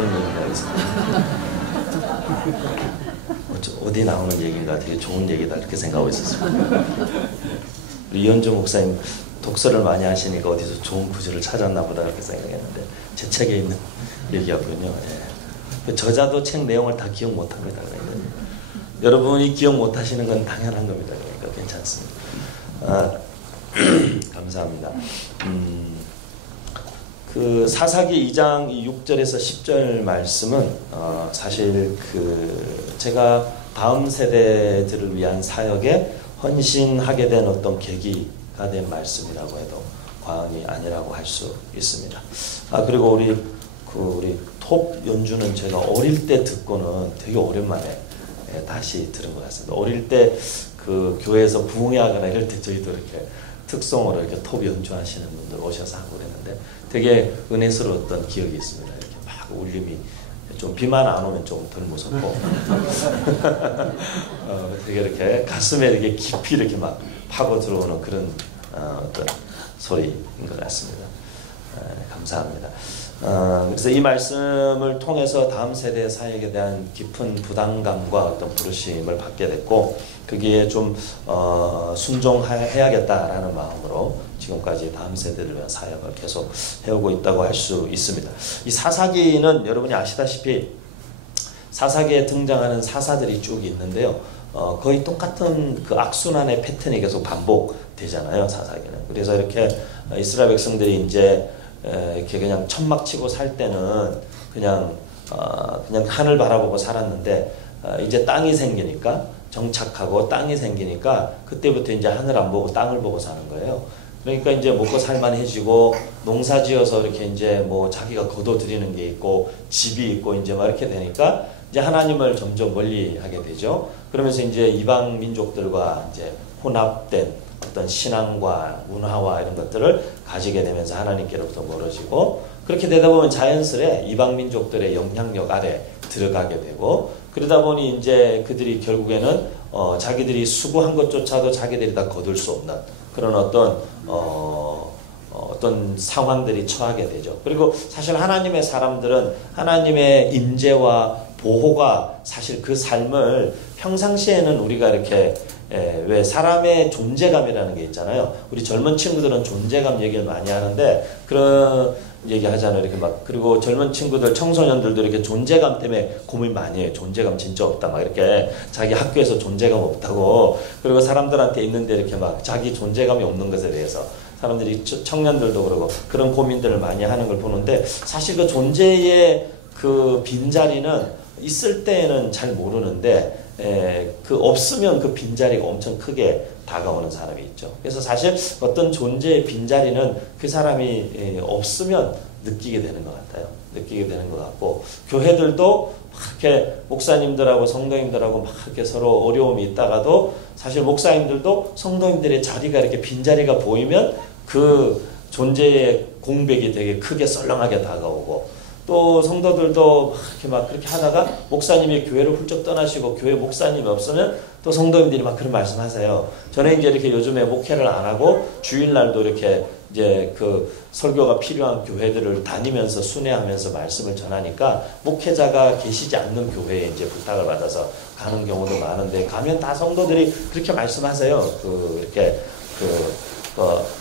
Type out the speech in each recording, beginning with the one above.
그런 얘기가 있습니다. 어디 나오는 얘기인가 되게 좋은 얘기다 이렇게 생각하고 있었습니다. 우리 이현주 목사님 독서를 많이 하시니까 어디서 좋은 구절을 찾았나 보다 이렇게 생각했는데 제 책에 있는 얘기하군요. 예. 그 저자도 책 내용을 다 기억 못합니다. 그러니까 여러분이 기억 못하시는 건 당연한 겁니다. 그러니까 괜찮습니다. 감사합니다. 그 사사기 2장 6절에서 10절 말씀은 사실 그 제가 다음 세대들을 위한 사역에 헌신하게 된 어떤 계기가 된 말씀이라고 해도 과언이 아니라고 할 수 있습니다. 그리고 우리 톱 연주는 제가 어릴 때 듣고는 되게 오랜만에 다시 들은 것 같습니다. 어릴 때 그 교회에서 부흥회하거나 이럴 때 저희도 이렇게 특송으로 이렇게 톱 연주하시는 분들 오셔서 하고 그랬는데 되게 은혜스러웠던 기억이 있습니다. 이렇게 막 울림이 좀 비만 안 오면 좀 덜 무섭고 되게 이렇게 가슴에 이렇게 깊이 이렇게 막 파고 들어오는 그런 어떤 소리인 것 같습니다. 감사합니다. 그래서 이 말씀을 통해서 다음 세대 사역에 대한 깊은 부담감과 어떤 부르심을 받게 됐고 거기에 좀 순종해야겠다라는 마음으로 지금까지 다음 세대를 위한 사역을 계속 해오고 있다고 할 수 있습니다. 이 사사기는 여러분이 아시다시피 사사기에 등장하는 사사들이 쭉 있는데요. 거의 똑같은 그 악순환의 패턴이 계속 반복되잖아요. 사사기는. 그래서 이렇게 이스라엘 백성들이 이제 이렇게 그냥 천막 치고 살 때는 그냥 하늘 바라보고 살았는데 이제 땅이 생기니까 정착하고 땅이 생기니까 그때부터 이제 하늘 안 보고 땅을 보고 사는 거예요. 그러니까 이제 먹고 살만해지고 농사 지어서 이렇게 이제 뭐 자기가 거둬들이는 게 있고 집이 있고 이제 막 이렇게 되니까 이제 하나님을 점점 멀리 하게 되죠. 그러면서 이제 이방 민족들과 이제 혼합된 어떤 신앙과 문화와 이런 것들을 가지게 되면서 하나님께로부터 멀어지고 그렇게 되다 보면 자연스레 이방 민족들의 영향력 아래 들어가게 되고 그러다 보니 이제 그들이 결국에는 자기들이 수고한 것조차도 자기들이 다 거둘 수 없는 그런 어떤 상황들이 처하게 되죠. 그리고 사실 하나님의 사람들은 하나님의 임재와 보호가 사실 그 삶을 평상시에는 우리가 이렇게 왜 사람의 존재감이라는 게 있잖아요. 우리 젊은 친구들은 존재감 얘기를 많이 하는데 그런 얘기 하잖아요. 이렇게 막 그리고 젊은 친구들 청소년들도 이렇게 존재감 때문에 고민 많이 해요. 존재감 진짜 없다 막 이렇게 자기 학교에서 존재감 없다고 그리고 사람들한테 있는데 이렇게 막 자기 존재감이 없는 것에 대해서 사람들이 청년들도 그러고 그런 고민들을 많이 하는 걸 보는데 사실 그 존재의 그 빈자리는 있을 때는 잘 모르는데 그 없으면 그 빈자리가 엄청 크게 다가오는 사람이 있죠. 그래서 사실 어떤 존재의 빈자리는 그 사람이 없으면 느끼게 되는 것 같아요. 느끼게 되는 것 같고 교회들도 막 이렇게 목사님들하고 성도님들하고 막 이렇게 서로 어려움이 있다가도 사실 목사님들도 성도님들의 자리가 이렇게 빈자리가 보이면 그 존재의 공백이 되게 크게 썰렁하게 다가오고 또 성도들도 막 그렇게 하다가 목사님이 교회를 훌쩍 떠나시고 교회 목사님이 없으면 또 성도님들이 막 그런 말씀하세요. 저는 이제 이렇게 요즘에 목회를 안 하고 주일날도 이렇게 이제 그 설교가 필요한 교회들을 다니면서 순회하면서 말씀을 전하니까 목회자가 계시지 않는 교회에 이제 부탁을 받아서 가는 경우도 많은데 가면 다 성도들이 그렇게 말씀하세요. 이렇게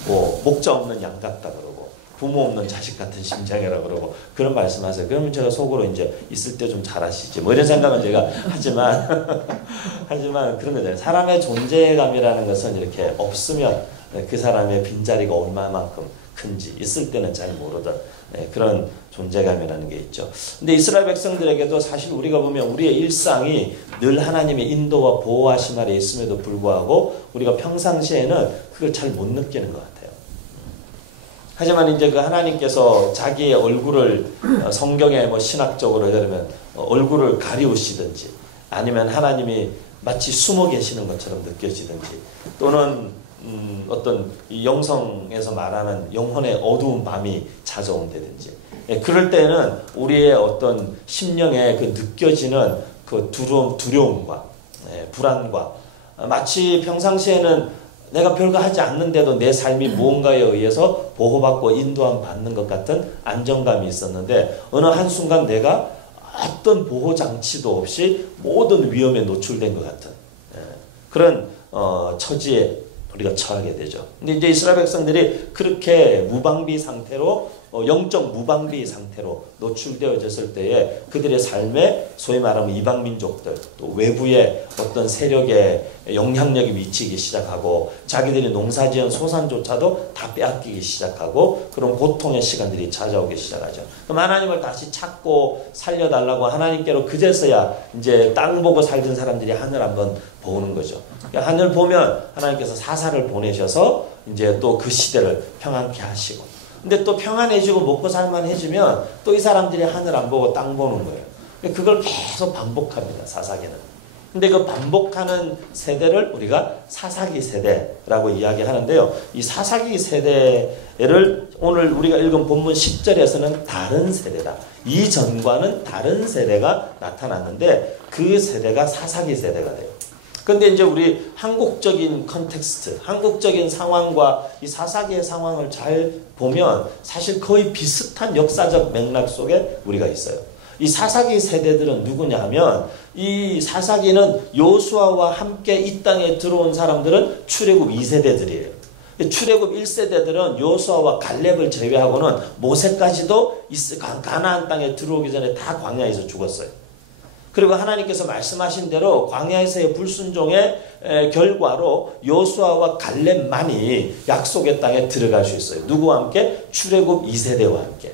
뭐 목자 없는 양 같다 그러고. 부모 없는 자식 같은 심장이라고 그러고 그런 말씀하세요. 그러면 제가 속으로 이제 있을 때 좀 잘하시지 뭐 이런 생각은 제가 하지만 그런 거잖아요. 사람의 존재감이라는 것은 이렇게 없으면 그 사람의 빈자리가 얼마만큼 큰지 있을 때는 잘 모르던 그런 존재감이라는 게 있죠. 근데 이스라엘 백성들에게도 사실 우리가 보면 우리의 일상이 늘 하나님의 인도와 보호하심 아래 있음에도 불구하고 우리가 평상시에는 그걸 잘 못 느끼는 것 같아요. 하지만 이제 그 하나님께서 자기의 얼굴을 성경에 뭐 신학적으로 그러면 얼굴을 가리우시든지 아니면 하나님이 마치 숨어 계시는 것처럼 느껴지든지 또는 어떤 이 영성에서 말하는 영혼의 어두운 밤이 찾아온다든지 그럴 때는 우리의 어떤 심령에 그 느껴지는 그 두려움과 불안과 마치 평상시에는 내가 별거 하지 않는데도 내 삶이 무언가에 의해서 보호받고 인도함 받는 것 같은 안정감이 있었는데 어느 한순간 내가 어떤 보호장치도 없이 모든 위험에 노출된 것 같은 그런 처지에 우리가 처하게 되죠. 근데 이제 이스라엘 백성들이 그렇게 무방비 상태로 영적 무방비 상태로 노출되어졌을 때에 그들의 삶에 소위 말하면 이방 민족들 또 외부의 어떤 세력의 영향력이 미치기 시작하고 자기들이 농사지은 소산조차도 다 빼앗기기 시작하고 그런 고통의 시간들이 찾아오기 시작하죠. 그럼 하나님을 다시 찾고 살려달라고 하나님께로 그제서야 이제 땅 보고 살던 사람들이 하늘 한번 보는 거죠. 그러니까 하늘 보면 하나님께서 사사를 보내셔서 이제 또 그 시대를 평안케 하시고 근데 또 평안해지고 먹고 살만해지면 또 이 사람들이 하늘 안 보고 땅 보는 거예요. 그걸 계속 반복합니다. 사사기는. 근데 그 반복하는 세대를 우리가 사사기 세대라고 이야기하는데요. 이 사사기 세대를 오늘 우리가 읽은 본문 10절에서는 다른 세대다. 이전과는 다른 세대가 나타났는데 그 세대가 사사기 세대가 돼요. 근데 이제 우리 한국적인 컨텍스트, 한국적인 상황과 이 사사기의 상황을 잘 보면 사실 거의 비슷한 역사적 맥락 속에 우리가 있어요. 이 사사기 세대들은 누구냐 하면 이 사사기는 요수아와 함께 이 땅에 들어온 사람들은 출애굽 2세대들이에요. 출애굽 1세대들은 요수아와 갈렙을 제외하고는 모세까지도 가나안 땅에 들어오기 전에 다 광야에서 죽었어요. 그리고 하나님께서 말씀하신 대로 광야에서의 불순종의 결과로 요수아와 갈렙만이 약속의 땅에 들어갈 수 있어요. 누구와 함께? 출애굽 2세대와 함께.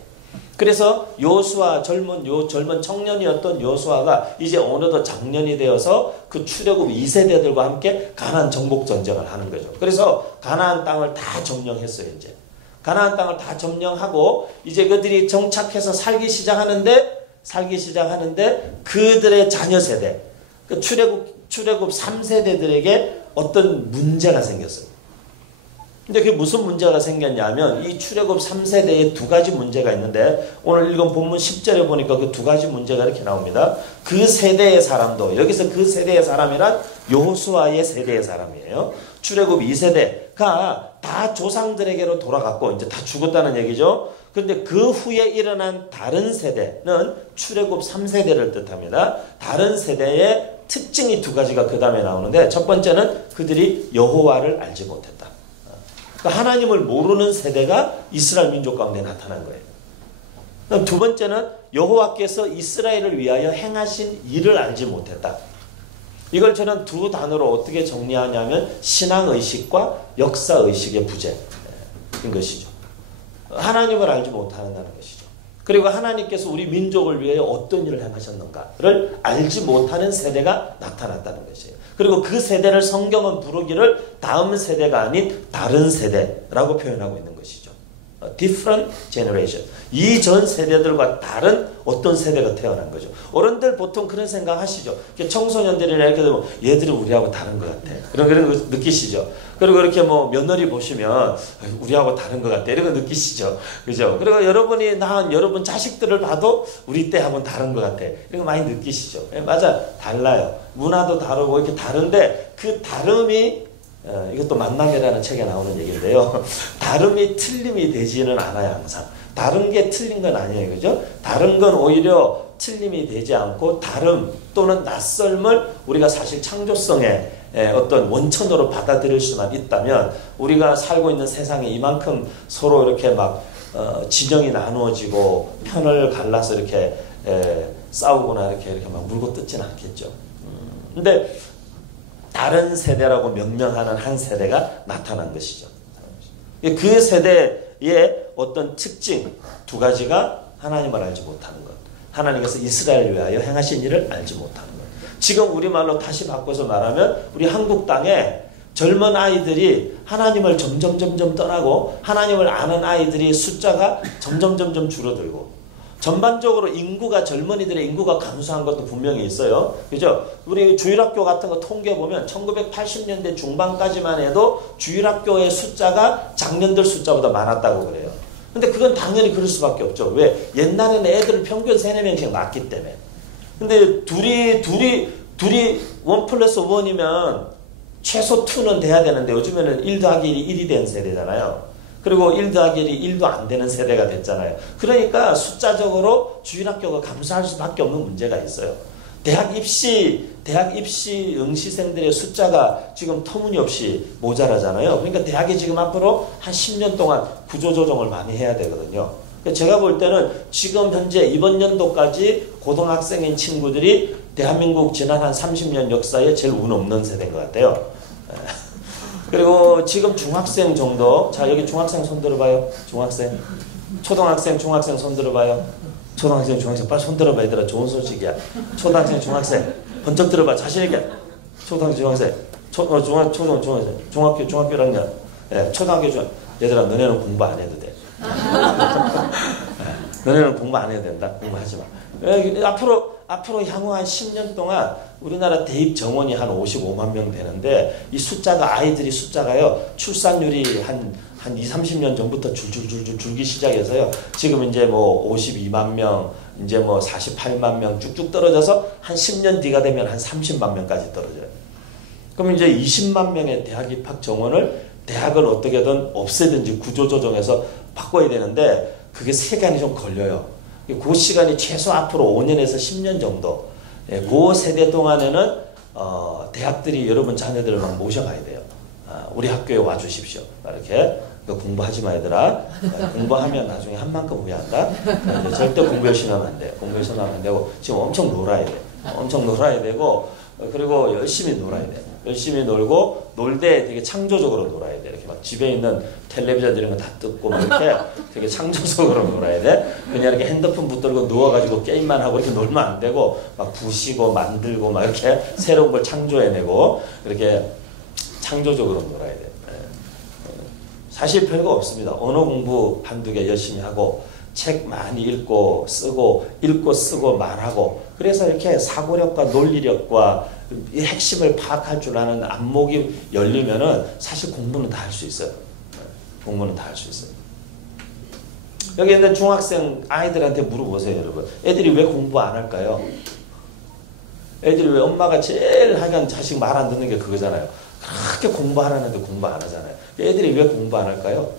그래서 요수아 젊은 청년이었던 요수아가 이제 어느덧 장년이 되어서 그 출애굽 2세대들과 함께 가나안 정복 전쟁을 하는 거죠. 그래서 가나안 땅을 다 점령했어요. 이제 가나안 땅을 다 점령하고 이제 그들이 정착해서 살기 시작하는데 그들의 자녀 세대, 그 출애굽 3세대들에게 어떤 문제가 생겼어요. 근데 그게 무슨 문제가 생겼냐면 이 출애굽 3세대에 두 가지 문제가 있는데 오늘 읽은 본문 10절에 보니까 그 두 가지 문제가 이렇게 나옵니다. 그 세대의 사람도, 여기서 그 세대의 사람이란 요수아의 세대의 사람이에요. 출애굽 2세대가 다 조상들에게로 돌아갔고 이제 다 죽었다는 얘기죠. 그런데 그 후에 일어난 다른 세대는 출애굽 3세대를 뜻합니다. 다른 세대의 특징이 두 가지가 그 다음에 나오는데 첫 번째는 그들이 여호와를 알지 못했다. 그러니까 하나님을 모르는 세대가 이스라엘 민족 가운데 나타난 거예요. 그럼 두 번째는 여호와께서 이스라엘을 위하여 행하신 일을 알지 못했다. 이걸 저는 두 단어로 어떻게 정리하냐면 신앙의식과 역사의식의 부재인 것이죠. 하나님을 알지 못한다는 것이죠. 그리고 하나님께서 우리 민족을 위해 어떤 일을 행하셨는가를 알지 못하는 세대가 나타났다는 것이에요. 그리고 그 세대를 성경은 부르기를 다음 세대가 아닌 다른 세대라고 표현하고 있는 것이죠. different generation. 이전 세대들과 다른 어떤 세대가 태어난 거죠. 어른들 보통 그런 생각 하시죠. 청소년들이나 이렇게 되면 얘들은 우리하고 다른 것 같아. 그런 거 느끼시죠. 그리고 이렇게 뭐 며느리 보시면 우리하고 다른 것 같아. 이런 거 느끼시죠. 그죠? 그리고 여러분이 낳은 여러분 자식들을 봐도 우리 때하고는 다른 것 같아. 이런 거 많이 느끼시죠. 맞아. 달라요. 문화도 다르고 이렇게 다른데 그 다름이 이것도 만남이라는 책에 나오는 얘기인데요. 다름이 틀림이 되지는 않아요. 항상. 다른 게 틀린 건 아니에요. 그죠? 다른 건 오히려 틀림이 되지 않고 다름 또는 낯설음을 우리가 사실 창조성의 어떤 원천으로 받아들일 수만 있다면 우리가 살고 있는 세상에 이만큼 서로 이렇게 막 진영이 나누어지고 편을 갈라서 이렇게 싸우거나 이렇게 막 물고 뜯지는 않겠죠. 근데 다른 세대라고 명명하는 한 세대가 나타난 것이죠. 그 세대의 어떤 특징 두 가지가 하나님을 알지 못하는 것, 하나님께서 이스라엘을 위하여 행하신 일을 알지 못하는 것. 지금 우리말로 다시 바꿔서 말하면 우리 한국 땅에 젊은 아이들이 하나님을 점점 떠나고 하나님을 아는 아이들이 숫자가 점점 줄어들고 전반적으로 젊은이들의 인구가 감소한 것도 분명히 있어요. 그죠? 우리 주일학교 같은 거 통계 보면 1980년대 중반까지만 해도 주일학교의 숫자가 작년들 숫자보다 많았다고 그래요. 근데 그건 당연히 그럴 수밖에 없죠. 왜? 옛날에는 애들을 평균 3-4명씩 낳기 때문에. 근데 둘이 1+1이면 최소 2는 돼야 되는데 요즘에는 1 더하기 1이 1이 된 세대잖아요. 그리고 1 더하기 1이 1도 안 되는 세대가 됐잖아요. 그러니까 숫자적으로 주일학교가 감소할 수밖에 없는 문제가 있어요. 대학 입시 응시생들의 숫자가 지금 터무니없이 모자라잖아요. 그러니까 대학이 지금 앞으로 한 10년 동안 구조조정을 많이 해야 되거든요. 제가 볼 때는 지금 현재 이번 연도까지 고등학생인 친구들이 대한민국 지난 한 30년 역사에 제일 운 없는 세대인 것 같아요. 그리고 지금 중학생 정도, 자 여기 중학생 손 들어봐요. 중학생, 초등학생, 중학생 손 들어봐요. 초등학생, 중학생 빨리 손 들어봐 얘들아. 좋은 소식이야. 초등학생, 중학생 번쩍 들어봐. 자신있게. 초등학생, 중학생, 중학교 1학년, 예, 초등학교 중학교. 얘들아 너네는 공부 안 해도 돼. 너네는 공부 안 해도 된다. 공부하지 마. 앞으로 향후 한 10년 동안 우리나라 대입 정원이 한 55만 명 되는데 이 숫자가 아이들이 숫자가요 출산율이 한 2, 30년 전부터 줄줄줄줄 줄기 시작해서요 지금 이제 뭐 52만 명 이제 뭐 48만 명 쭉쭉 떨어져서 한 10년 뒤가 되면 한 30만 명까지 떨어져요. 그럼 이제 20만 명의 대학 입학 정원을 대학을 어떻게든 없애든지 구조조정해서 바꿔야 되는데 그게 시간이 좀 걸려요. 그 시간이 최소 앞으로 5년에서 10년 정도. 그 세대 동안에는 대학들이 여러분 자녀들을 막 모셔가야 돼요. 우리 학교에 와주십시오. 이렇게 공부하지 마 얘들아. 공부하면 나중에 한 만큼 후회한다. 절대 공부 열심히 하면 안 돼요. 공부 열심히 하면 안 되고 지금 엄청 놀아야 돼요. 엄청 놀아야 되고 그리고 열심히 놀아야 돼요. 열심히 놀고 놀 때 되게 창조적으로 놀아야 돼. 이렇게 막 집에 있는 텔레비전 이런 거 다 뜯고 막 이렇게 되게 창조적으로 놀아야 돼. 그냥 이렇게 핸드폰 붙들고 누워가지고 게임만 하고 이렇게 놀면 안 되고 막 부시고 만들고 막 이렇게 새로운 걸 창조해내고 이렇게 창조적으로 놀아야 돼. 사실 별거 없습니다. 언어 공부 한두 개 열심히 하고 책 많이 읽고 쓰고 말하고 그래서 이렇게 사고력과 논리력과 이 핵심을 파악할 줄 아는 안목이 열리면은 사실 공부는 다 할 수 있어요. 공부는 다 할 수 있어요. 여기 있는 중학생 아이들한테 물어보세요, 여러분. 애들이 왜 공부 안 할까요? 애들이 왜 엄마가 제일 하여간 자식 말 안 듣는 게 그거잖아요. 그렇게 공부하라는데 공부 안 하잖아요. 애들이 왜 공부 안 할까요?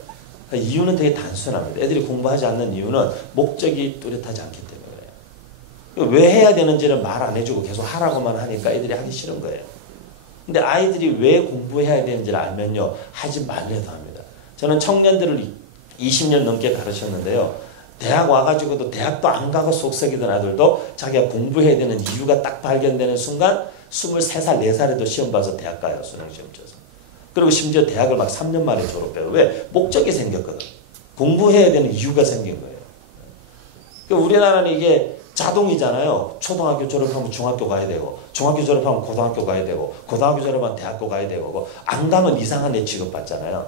이유는 되게 단순합니다. 애들이 공부하지 않는 이유는 목적이 뚜렷하지 않기 때문에 그래요. 왜 해야 되는지를 말 안 해주고 계속 하라고만 하니까 애들이 하기 싫은 거예요. 근데 아이들이 왜 공부해야 되는지를 알면요. 하지 말래도 합니다. 저는 청년들을 20년 넘게 가르쳤는데요. 대학 와가지고도 대학도 안 가고 속썩이던 아들도 자기가 공부해야 되는 이유가 딱 발견되는 순간 23살, 4살에도 시험 봐서 대학 가요. 수능시험 쳐서. 그리고 심지어 대학을 막 3년 만에 졸업해요. 왜? 목적이 생겼거든. 공부해야 되는 이유가 생긴 거예요. 그러니까 우리나라는 이게 자동이잖아요. 초등학교 졸업하면 중학교 가야 되고 중학교 졸업하면 고등학교 가야 되고 고등학교 졸업하면 대학교 가야 되고 안 가면 이상한 애 취급받잖아요.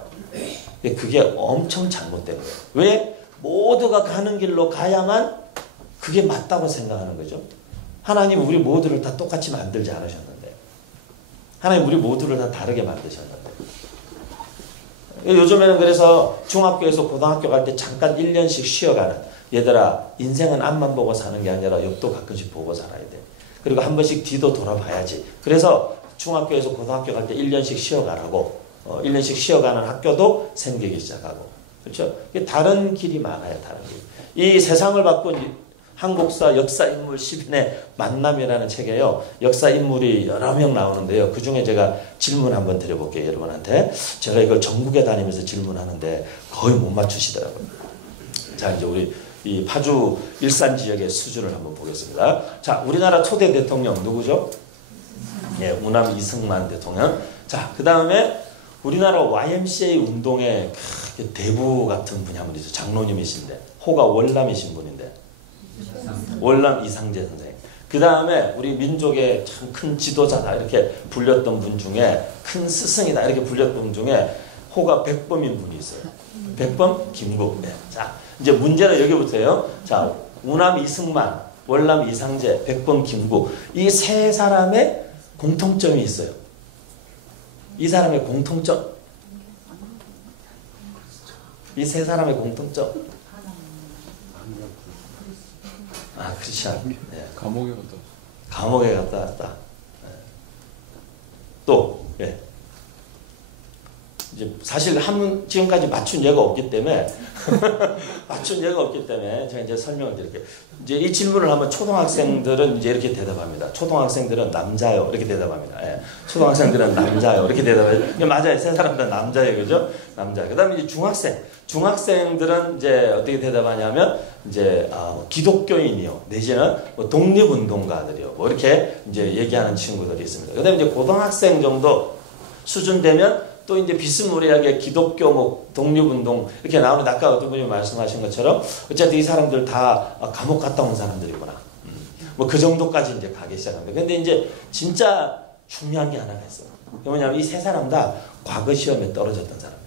그게 엄청 잘못된 거예요. 왜? 모두가 가는 길로 가야만 그게 맞다고 생각하는 거죠. 하나님 우리 모두를 다 똑같이 만들지 않으셨는데 하나님 우리 모두를 다 다르게 만드셨는데 요즘에는 그래서 중학교에서 고등학교 갈 때 잠깐 1년씩 쉬어가는 얘들아 인생은 앞만 보고 사는 게 아니라 옆도 가끔씩 보고 살아야 돼. 그리고 한 번씩 뒤도 돌아봐야지. 그래서 중학교에서 고등학교 갈 때 1년씩 쉬어가라고 1년씩 쉬어가는 학교도 생기기 시작하고 그렇죠? 다른 길이 많아요. 다른 길. 이 세상을 바꾼 한국사 역사인물 10인의 만남이라는 책에요. 역사인물이 여러 명 나오는데요. 그 중에 제가 질문 한번 드려볼게요. 여러분한테. 제가 이걸 전국에 다니면서 질문하는데 거의 못 맞추시더라고요. 자 이제 우리 이 파주 일산 지역의 수준을 한번 보겠습니다. 자 우리나라 초대 대통령 누구죠? 예, 우남 이승만 대통령. 자 그 다음에 우리나라 YMCA 운동의 대부 같은 분이 한 분이죠. 장로님이신데 호가 월남이신 분인데 월남 이상제 선생님. 그 다음에 우리 민족의 참 큰 지도자다 이렇게 불렸던 분 중에 큰 스승이다 이렇게 불렸던 분 중에 호가 백범인 분이 있어요. 백범 김국. 네. 자 이제 문제는 여기부터예요. 자 우남 이승만, 월남 이상제, 백범 김국 이 세 사람의 공통점이 있어요. 이 사람의 공통점. 이 세 사람의 공통점. 아, 크리스찬. 네. 감옥에 갔다. 감옥에 갔다 왔다. 네. 또, 예. 사실 지금까지 맞춘 예가 없기 때문에 맞춘 예가 없기 때문에 제가 이제 설명을 드릴게요. 이제 이 질문을 하면 초등학생들은 이제 이렇게 대답합니다. 초등학생들은 남자요 이렇게 대답합니다. 예. 초등학생들은 남자요 이렇게 대답해요. 맞아요. 세 사람 다 남자예요, 그죠? 남자. 그다음에 이제 중학생들은 이제 어떻게 대답하냐면 이제 기독교인이요 내지는 뭐 독립운동가들이요 뭐 이렇게 이제 얘기하는 친구들이 있습니다. 그다음에 이제 고등학생 정도 수준 되면 또 이제 비스무리하게 기독교 뭐 독립운동 이렇게 나오는데 아까 어떤 분이 말씀하신 것처럼 어쨌든 이 사람들 다 감옥 갔다 온 사람들이구나. 뭐 그 정도까지 이제 가기 시작합니다. 근데 이제 진짜 중요한 게 하나가 있어요. 뭐냐면 이 세 사람 다 과거 시험에 떨어졌던 사람들이에요.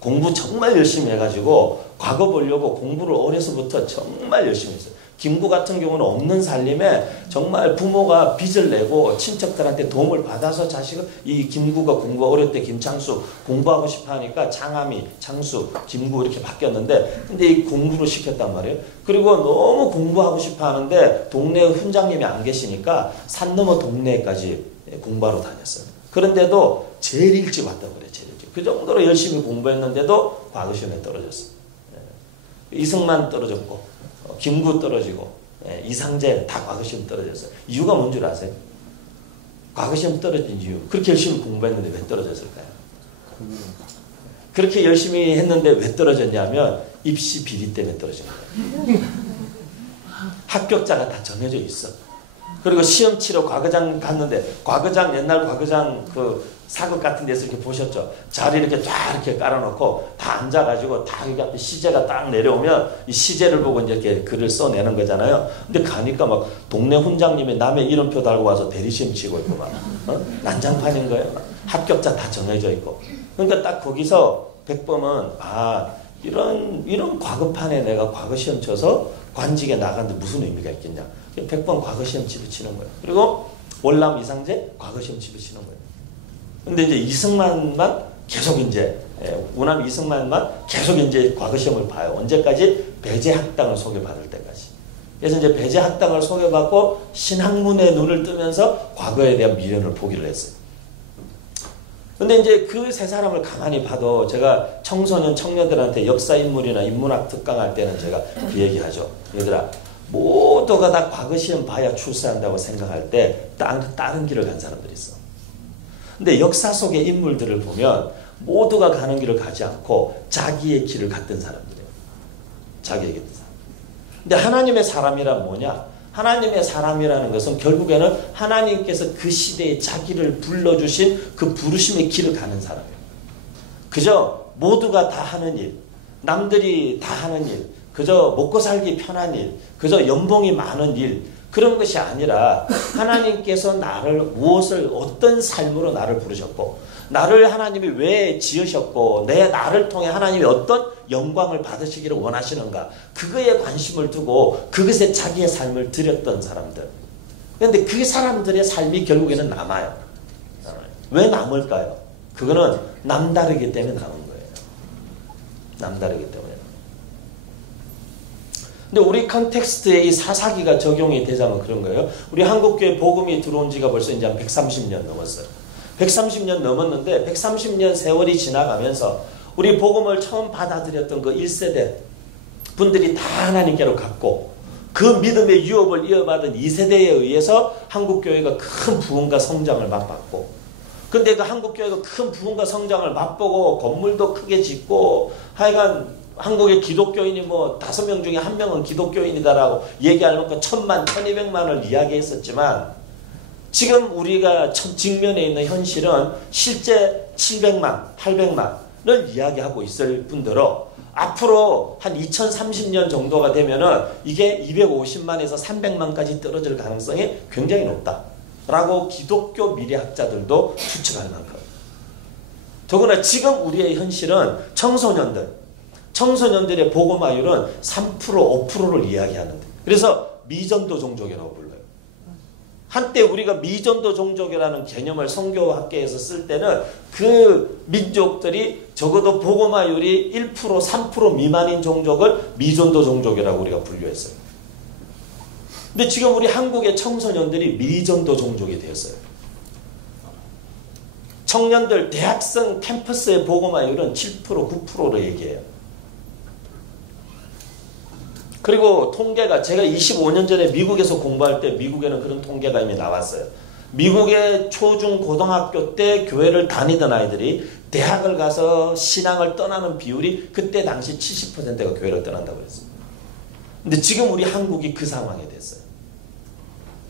공부 정말 열심히 해가지고 과거 보려고 공부를 어려서부터 정말 열심히 했어요. 김구 같은 경우는 없는 살림에 정말 부모가 빚을 내고 친척들한테 도움을 받아서 자식을 이 김구가 공부 어릴 때 김창수 공부하고 싶어 하니까 장함이 창수 김구 이렇게 바뀌었는데 근데 이 공부를 시켰단 말이에요. 그리고 너무 공부하고 싶어 하는데 동네 훈장님이 안 계시니까 산 넘어 동네까지 공부하러 다녔어요. 그런데도 제일 일찍 왔다고 그래요. 제일 일찍. 그 정도로 열심히 공부했는데도 과거 시험에 떨어졌어요. 이승만 떨어졌고 김구 떨어지고 이상재 다 과거시험 떨어졌어요. 이유가 뭔 줄 아세요? 과거시험 떨어진 이유. 그렇게 열심히 공부했는데 왜 떨어졌을까요? 그렇게 열심히 했는데 왜 떨어졌냐면 입시 비리 때문에 떨어진 거예요. 합격자가 다 정해져 있어. 그리고 시험 치러 과거장 갔는데 옛날 과거장 그 사극 같은 데서 이렇게 보셨죠? 자리 이렇게 쫙 이렇게 깔아놓고 다 앉아가지고 다 여기 앞에 시제가 딱 내려오면 이 시제를 보고 이제 이렇게 글을 써내는 거잖아요. 근데 가니까 막 동네 훈장님이 남의 이름표 달고 와서 대리시험 치고 있고 막 난장판인 거예요. 합격자 다 정해져 있고. 그러니까 딱 거기서 백범은 이런 과거판에 내가 과거시험 쳐서 관직에 나갔는데 무슨 의미가 있겠냐. 백범 과거시험 집어치는 거예요. 그리고 월남 이상재 과거시험 집어치는 거예요. 근데 이제 이승만만 계속 이제 우남 이승만만 계속 이제 과거 시험을 봐요. 언제까지? 배제학당을 소개받을 때까지. 그래서 이제 배제학당을 소개받고 신학문에 눈을 뜨면서 과거에 대한 미련을 포기를 했어요. 근데 이제 그 세 사람을 가만히 봐도 제가 청소년 청년들한테 역사 인물이나 인문학 특강할 때는 제가 그 얘기하죠. 얘들아 모두가 다 과거 시험 봐야 출세한다고 생각할 때 다른 길을 간 사람들이 있어. 근데 역사 속의 인물들을 보면 모두가 가는 길을 가지 않고 자기의 길을 갔던 사람들이에요. 자기의 길을. 근데 하나님의 사람이란 뭐냐? 하나님의 사람이라는 것은 결국에는 하나님께서 그 시대에 자기를 불러주신 그 부르심의 길을 가는 사람이에요. 그저 모두가 다 하는 일, 남들이 다 하는 일, 그저 먹고 살기 편한 일, 그저 연봉이 많은 일, 그런 것이 아니라 하나님께서 무엇을 어떤 삶으로 나를 부르셨고 나를 하나님이 왜 지으셨고 나를 통해 하나님이 어떤 영광을 받으시기를 원하시는가 그거에 관심을 두고 그것에 자기의 삶을 드렸던 사람들. 그런데 그 사람들의 삶이 결국에는 남아요. 왜 남을까요? 그거는 남다르기 때문에 남은 거예요. 남다르기 때문에. 근데 우리 컨텍스트에 이 사사기가 적용이 되자면 그런 거예요. 우리 한국교회 복음이 들어온 지가 벌써 이제 한 130년 넘었어요. 130년 넘었는데 130년 세월이 지나가면서 우리 복음을 처음 받아들였던 그 1세대 분들이 다 하나님께로 갔고 그 믿음의 유업을 이어받은 2세대에 의해서 한국교회가 큰 부흥과 성장을 맛봤고 근데 그 한국교회가 큰 부흥과 성장을 맛보고 건물도 크게 짓고 하여간 한국의 기독교인이 뭐 5명 중에 1명은 기독교인이다라고 얘기하려고 1000만, 1200만을 이야기했었지만 지금 우리가 직면에 있는 현실은 실제 700만, 800만을 이야기하고 있을 뿐더러 앞으로 한 2030년 정도가 되면은 이게 250만에서 300만까지 떨어질 가능성이 굉장히 높다라고 기독교 미래학자들도 추측할 만큼. 더구나 지금 우리의 현실은 청소년들의 복음화율은 3%, 5%를 이야기하는데 그래서 미전도 종족이라고 불러요. 한때 우리가 미전도 종족이라는 개념을 선교학계에서 쓸 때는 그 민족들이 적어도 복음화율이 1%, 3% 미만인 종족을 미전도 종족이라고 우리가 분류했어요. 근데 지금 우리 한국의 청소년들이 미전도 종족이 되었어요. 청년들 대학생 캠퍼스의 복음화율은 7%, 9%로 얘기해요. 그리고 통계가 제가 25년 전에 미국에서 공부할 때 미국에는 그런 통계가 이미 나왔어요. 미국의 초중 고등학교 때 교회를 다니던 아이들이 대학을 가서 신앙을 떠나는 비율이 그때 당시 70%가 교회를 떠난다고 그랬어요. 근데 지금 우리 한국이 그 상황이 됐어요.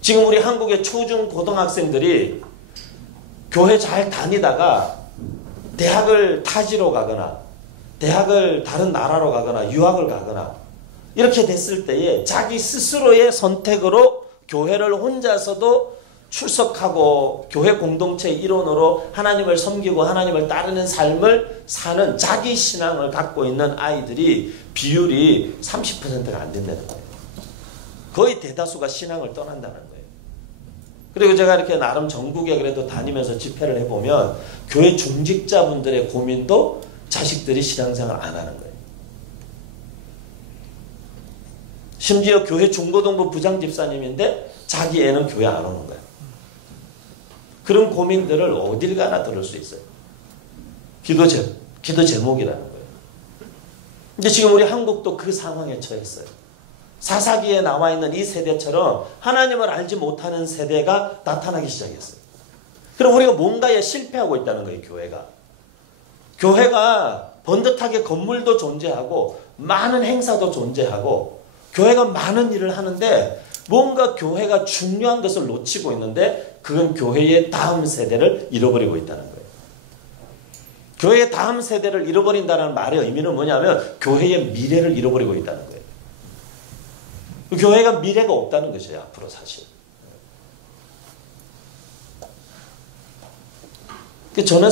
지금 우리 한국의 초중 고등학생들이 교회 잘 다니다가 대학을 타지로 가거나 대학을 다른 나라로 가거나 유학을 가거나 이렇게 됐을 때에 자기 스스로의 선택으로 교회를 혼자서도 출석하고 교회 공동체의 일원으로 하나님을 섬기고 하나님을 따르는 삶을 사는 자기 신앙을 갖고 있는 아이들이 비율이 30%가 안 된다는 거예요. 거의 대다수가 신앙을 떠난다는 거예요. 그리고 제가 이렇게 나름 전국에 그래도 다니면서 집회를 해보면 교회 중직자분들의 고민도 자식들이 신앙생활 안 하는 거예요. 심지어 교회 중고등부 부장집사님인데 자기 애는 교회 안 오는 거예요. 그런 고민들을 어딜 가나 들을 수 있어요. 기도 제목이라는 거예요. 근데 지금 우리 한국도 그 상황에 처했어요. 사사기에 나와 있는 이 세대처럼 하나님을 알지 못하는 세대가 나타나기 시작했어요. 그럼 우리가 뭔가에 실패하고 있다는 거예요. 교회가 번듯하게 건물도 존재하고 많은 행사도 존재하고 교회가 많은 일을 하는데 뭔가 교회가 중요한 것을 놓치고 있는데 그건 교회의 다음 세대를 잃어버리고 있다는 거예요. 교회의 다음 세대를 잃어버린다는 말의 의미는 뭐냐면 교회의 미래를 잃어버리고 있다는 거예요. 교회가 미래가 없다는 것이에요. 앞으로 사실. 저는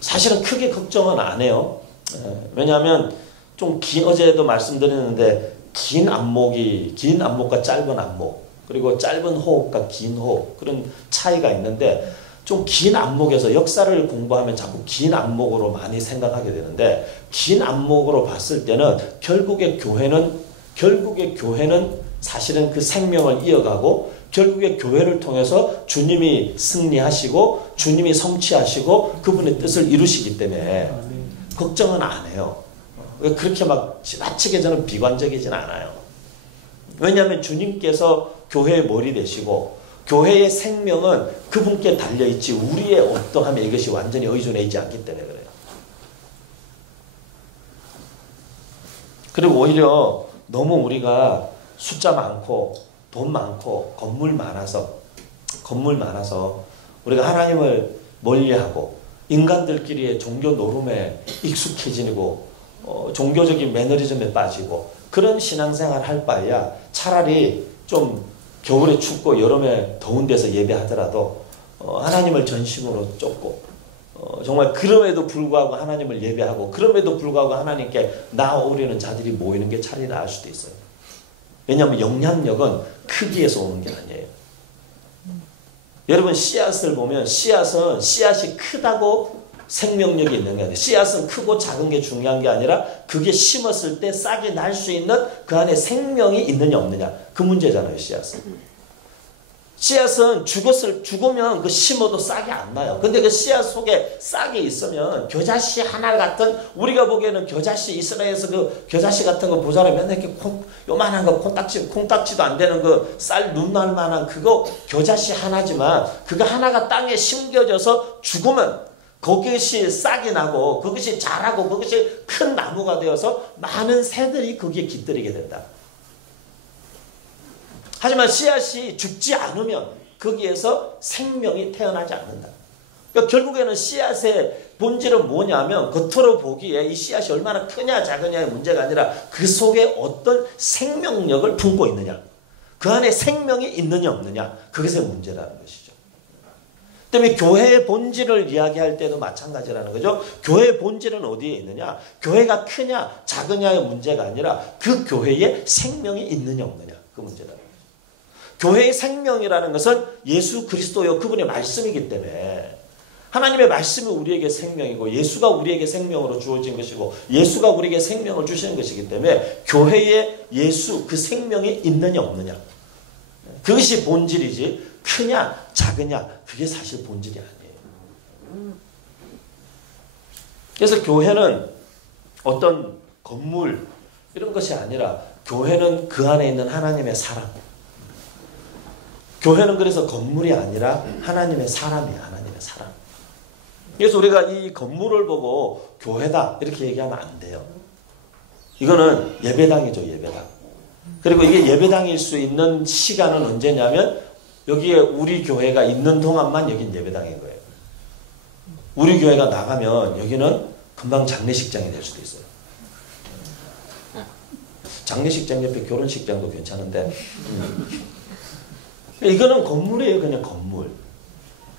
사실은 크게 걱정은 안 해요. 왜냐하면 좀 어제도 말씀드렸는데 긴 안목과 짧은 안목 그리고 짧은 호흡과 긴 호흡 그런 차이가 있는데 좀 긴 안목에서 역사를 공부하면 자꾸 긴 안목으로 많이 생각하게 되는데 긴 안목으로 봤을 때는 결국에 교회는 사실은 그 생명을 이어가고 결국에 교회를 통해서 주님이 승리하시고 주님이 성취하시고 그분의 뜻을 이루시기 때문에 걱정은 안 해요. 그렇게 막 지나치게 저는 비관적이진 않아요. 왜냐하면 주님께서 교회의 머리 되시고 교회의 생명은 그분께 달려있지 우리의 어떠함에 이것이 완전히 의존해 있지 않기 때문에 그래요. 그리고 오히려 너무 우리가 숫자 많고 돈 많고 건물 많아서 우리가 하나님을 멀리하고 인간들끼리의 종교 노름에 익숙해지고 종교적인 매너리즘에 빠지고 그런 신앙생활 할 바에야 차라리 좀 겨울에 춥고 여름에 더운 데서 예배하더라도 하나님을 전심으로 쫓고 정말 그럼에도 불구하고 하나님을 예배하고 그럼에도 불구하고 하나님께 나아오려는 자들이 모이는 게 차라리 나을 수도 있어요. 왜냐하면 영향력은 크기에서 오는 게 아니에요. 여러분 씨앗을 보면 씨앗이 크다고 생명력이 있는 게 아니에요. 씨앗은 크고 작은 게 중요한 게 아니라 그게 심었을 때 싹이 날 수 있는 그 안에 생명이 있느냐 없느냐 그 문제잖아요. 씨앗은 죽으면 그 심어도 싹이 안 나요. 근데 그 씨앗 속에 싹이 있으면 겨자씨 하나 같은 우리가 보기에는 겨자씨 이스라엘에서 그 겨자씨 같은 거 보잖아요. 맨날 이렇게 요만한 거 콩딱지도 안 되는 그 쌀 눈날 만한 그거 겨자씨 하나지만 그거 하나가 땅에 심겨져서 죽으면 그것이 싹이 나고 그것이 자라고 그것이 큰 나무가 되어서 많은 새들이 거기에 깃들이게 된다. 하지만 씨앗이 죽지 않으면 거기에서 생명이 태어나지 않는다. 그러니까 결국에는 씨앗의 본질은 뭐냐면 겉으로 보기에 이 씨앗이 얼마나 크냐 작으냐의 문제가 아니라 그 속에 어떤 생명력을 품고 있느냐. 그 안에 생명이 있느냐 없느냐. 그것의 문제라는 것이죠. 때문에 교회의 본질을 이야기할 때도 마찬가지라는 거죠. 교회의 본질은 어디에 있느냐. 교회가 크냐 작으냐의 문제가 아니라 그 교회에 생명이 있느냐 없느냐. 그 문제다. 교회의 생명이라는 것은 예수 그리스도요 그분의 말씀이기 때문에 하나님의 말씀이 우리에게 생명이고 예수가 우리에게 생명으로 주어진 것이고 예수가 우리에게 생명을 주시는 것이기 때문에 교회에 예수 그 생명이 있느냐 없느냐 그것이 본질이지 크냐 작으냐 그게 사실 본질이 아니에요. 그래서 교회는 어떤 건물 이런 것이 아니라 교회는 그 안에 있는 하나님의 사람. 교회는 그래서 건물이 아니라 하나님의 사람이야. 하나님의 사람. 그래서 우리가 이 건물을 보고 교회다 이렇게 얘기하면 안 돼요. 이거는 예배당이죠. 예배당. 그리고 이게 예배당일 수 있는 시간은 언제냐면 여기에 우리 교회가 있는 동안만 여긴 예배당인 거예요. 우리 교회가 나가면 여기는 금방 장례식장이 될 수도 있어요. 장례식장 옆에 결혼식장도 괜찮은데 이거는 건물이에요. 그냥 건물.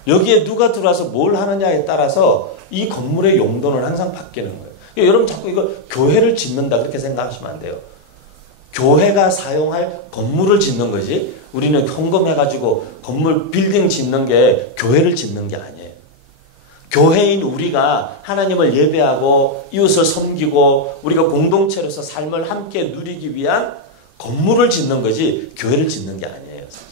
여기에 누가 들어와서 뭘 하느냐에 따라서 이 건물의 용도는 항상 바뀌는 거예요. 여러분 자꾸 이거 교회를 짓는다 그렇게 생각하시면 안 돼요. 교회가 사용할 건물을 짓는 거지 우리는 헌금해가지고 건물 빌딩 짓는 게 교회를 짓는 게 아니에요. 교회인 우리가 하나님을 예배하고 이웃을 섬기고 우리가 공동체로서 삶을 함께 누리기 위한 건물을 짓는 거지 교회를 짓는 게 아니에요. 사실.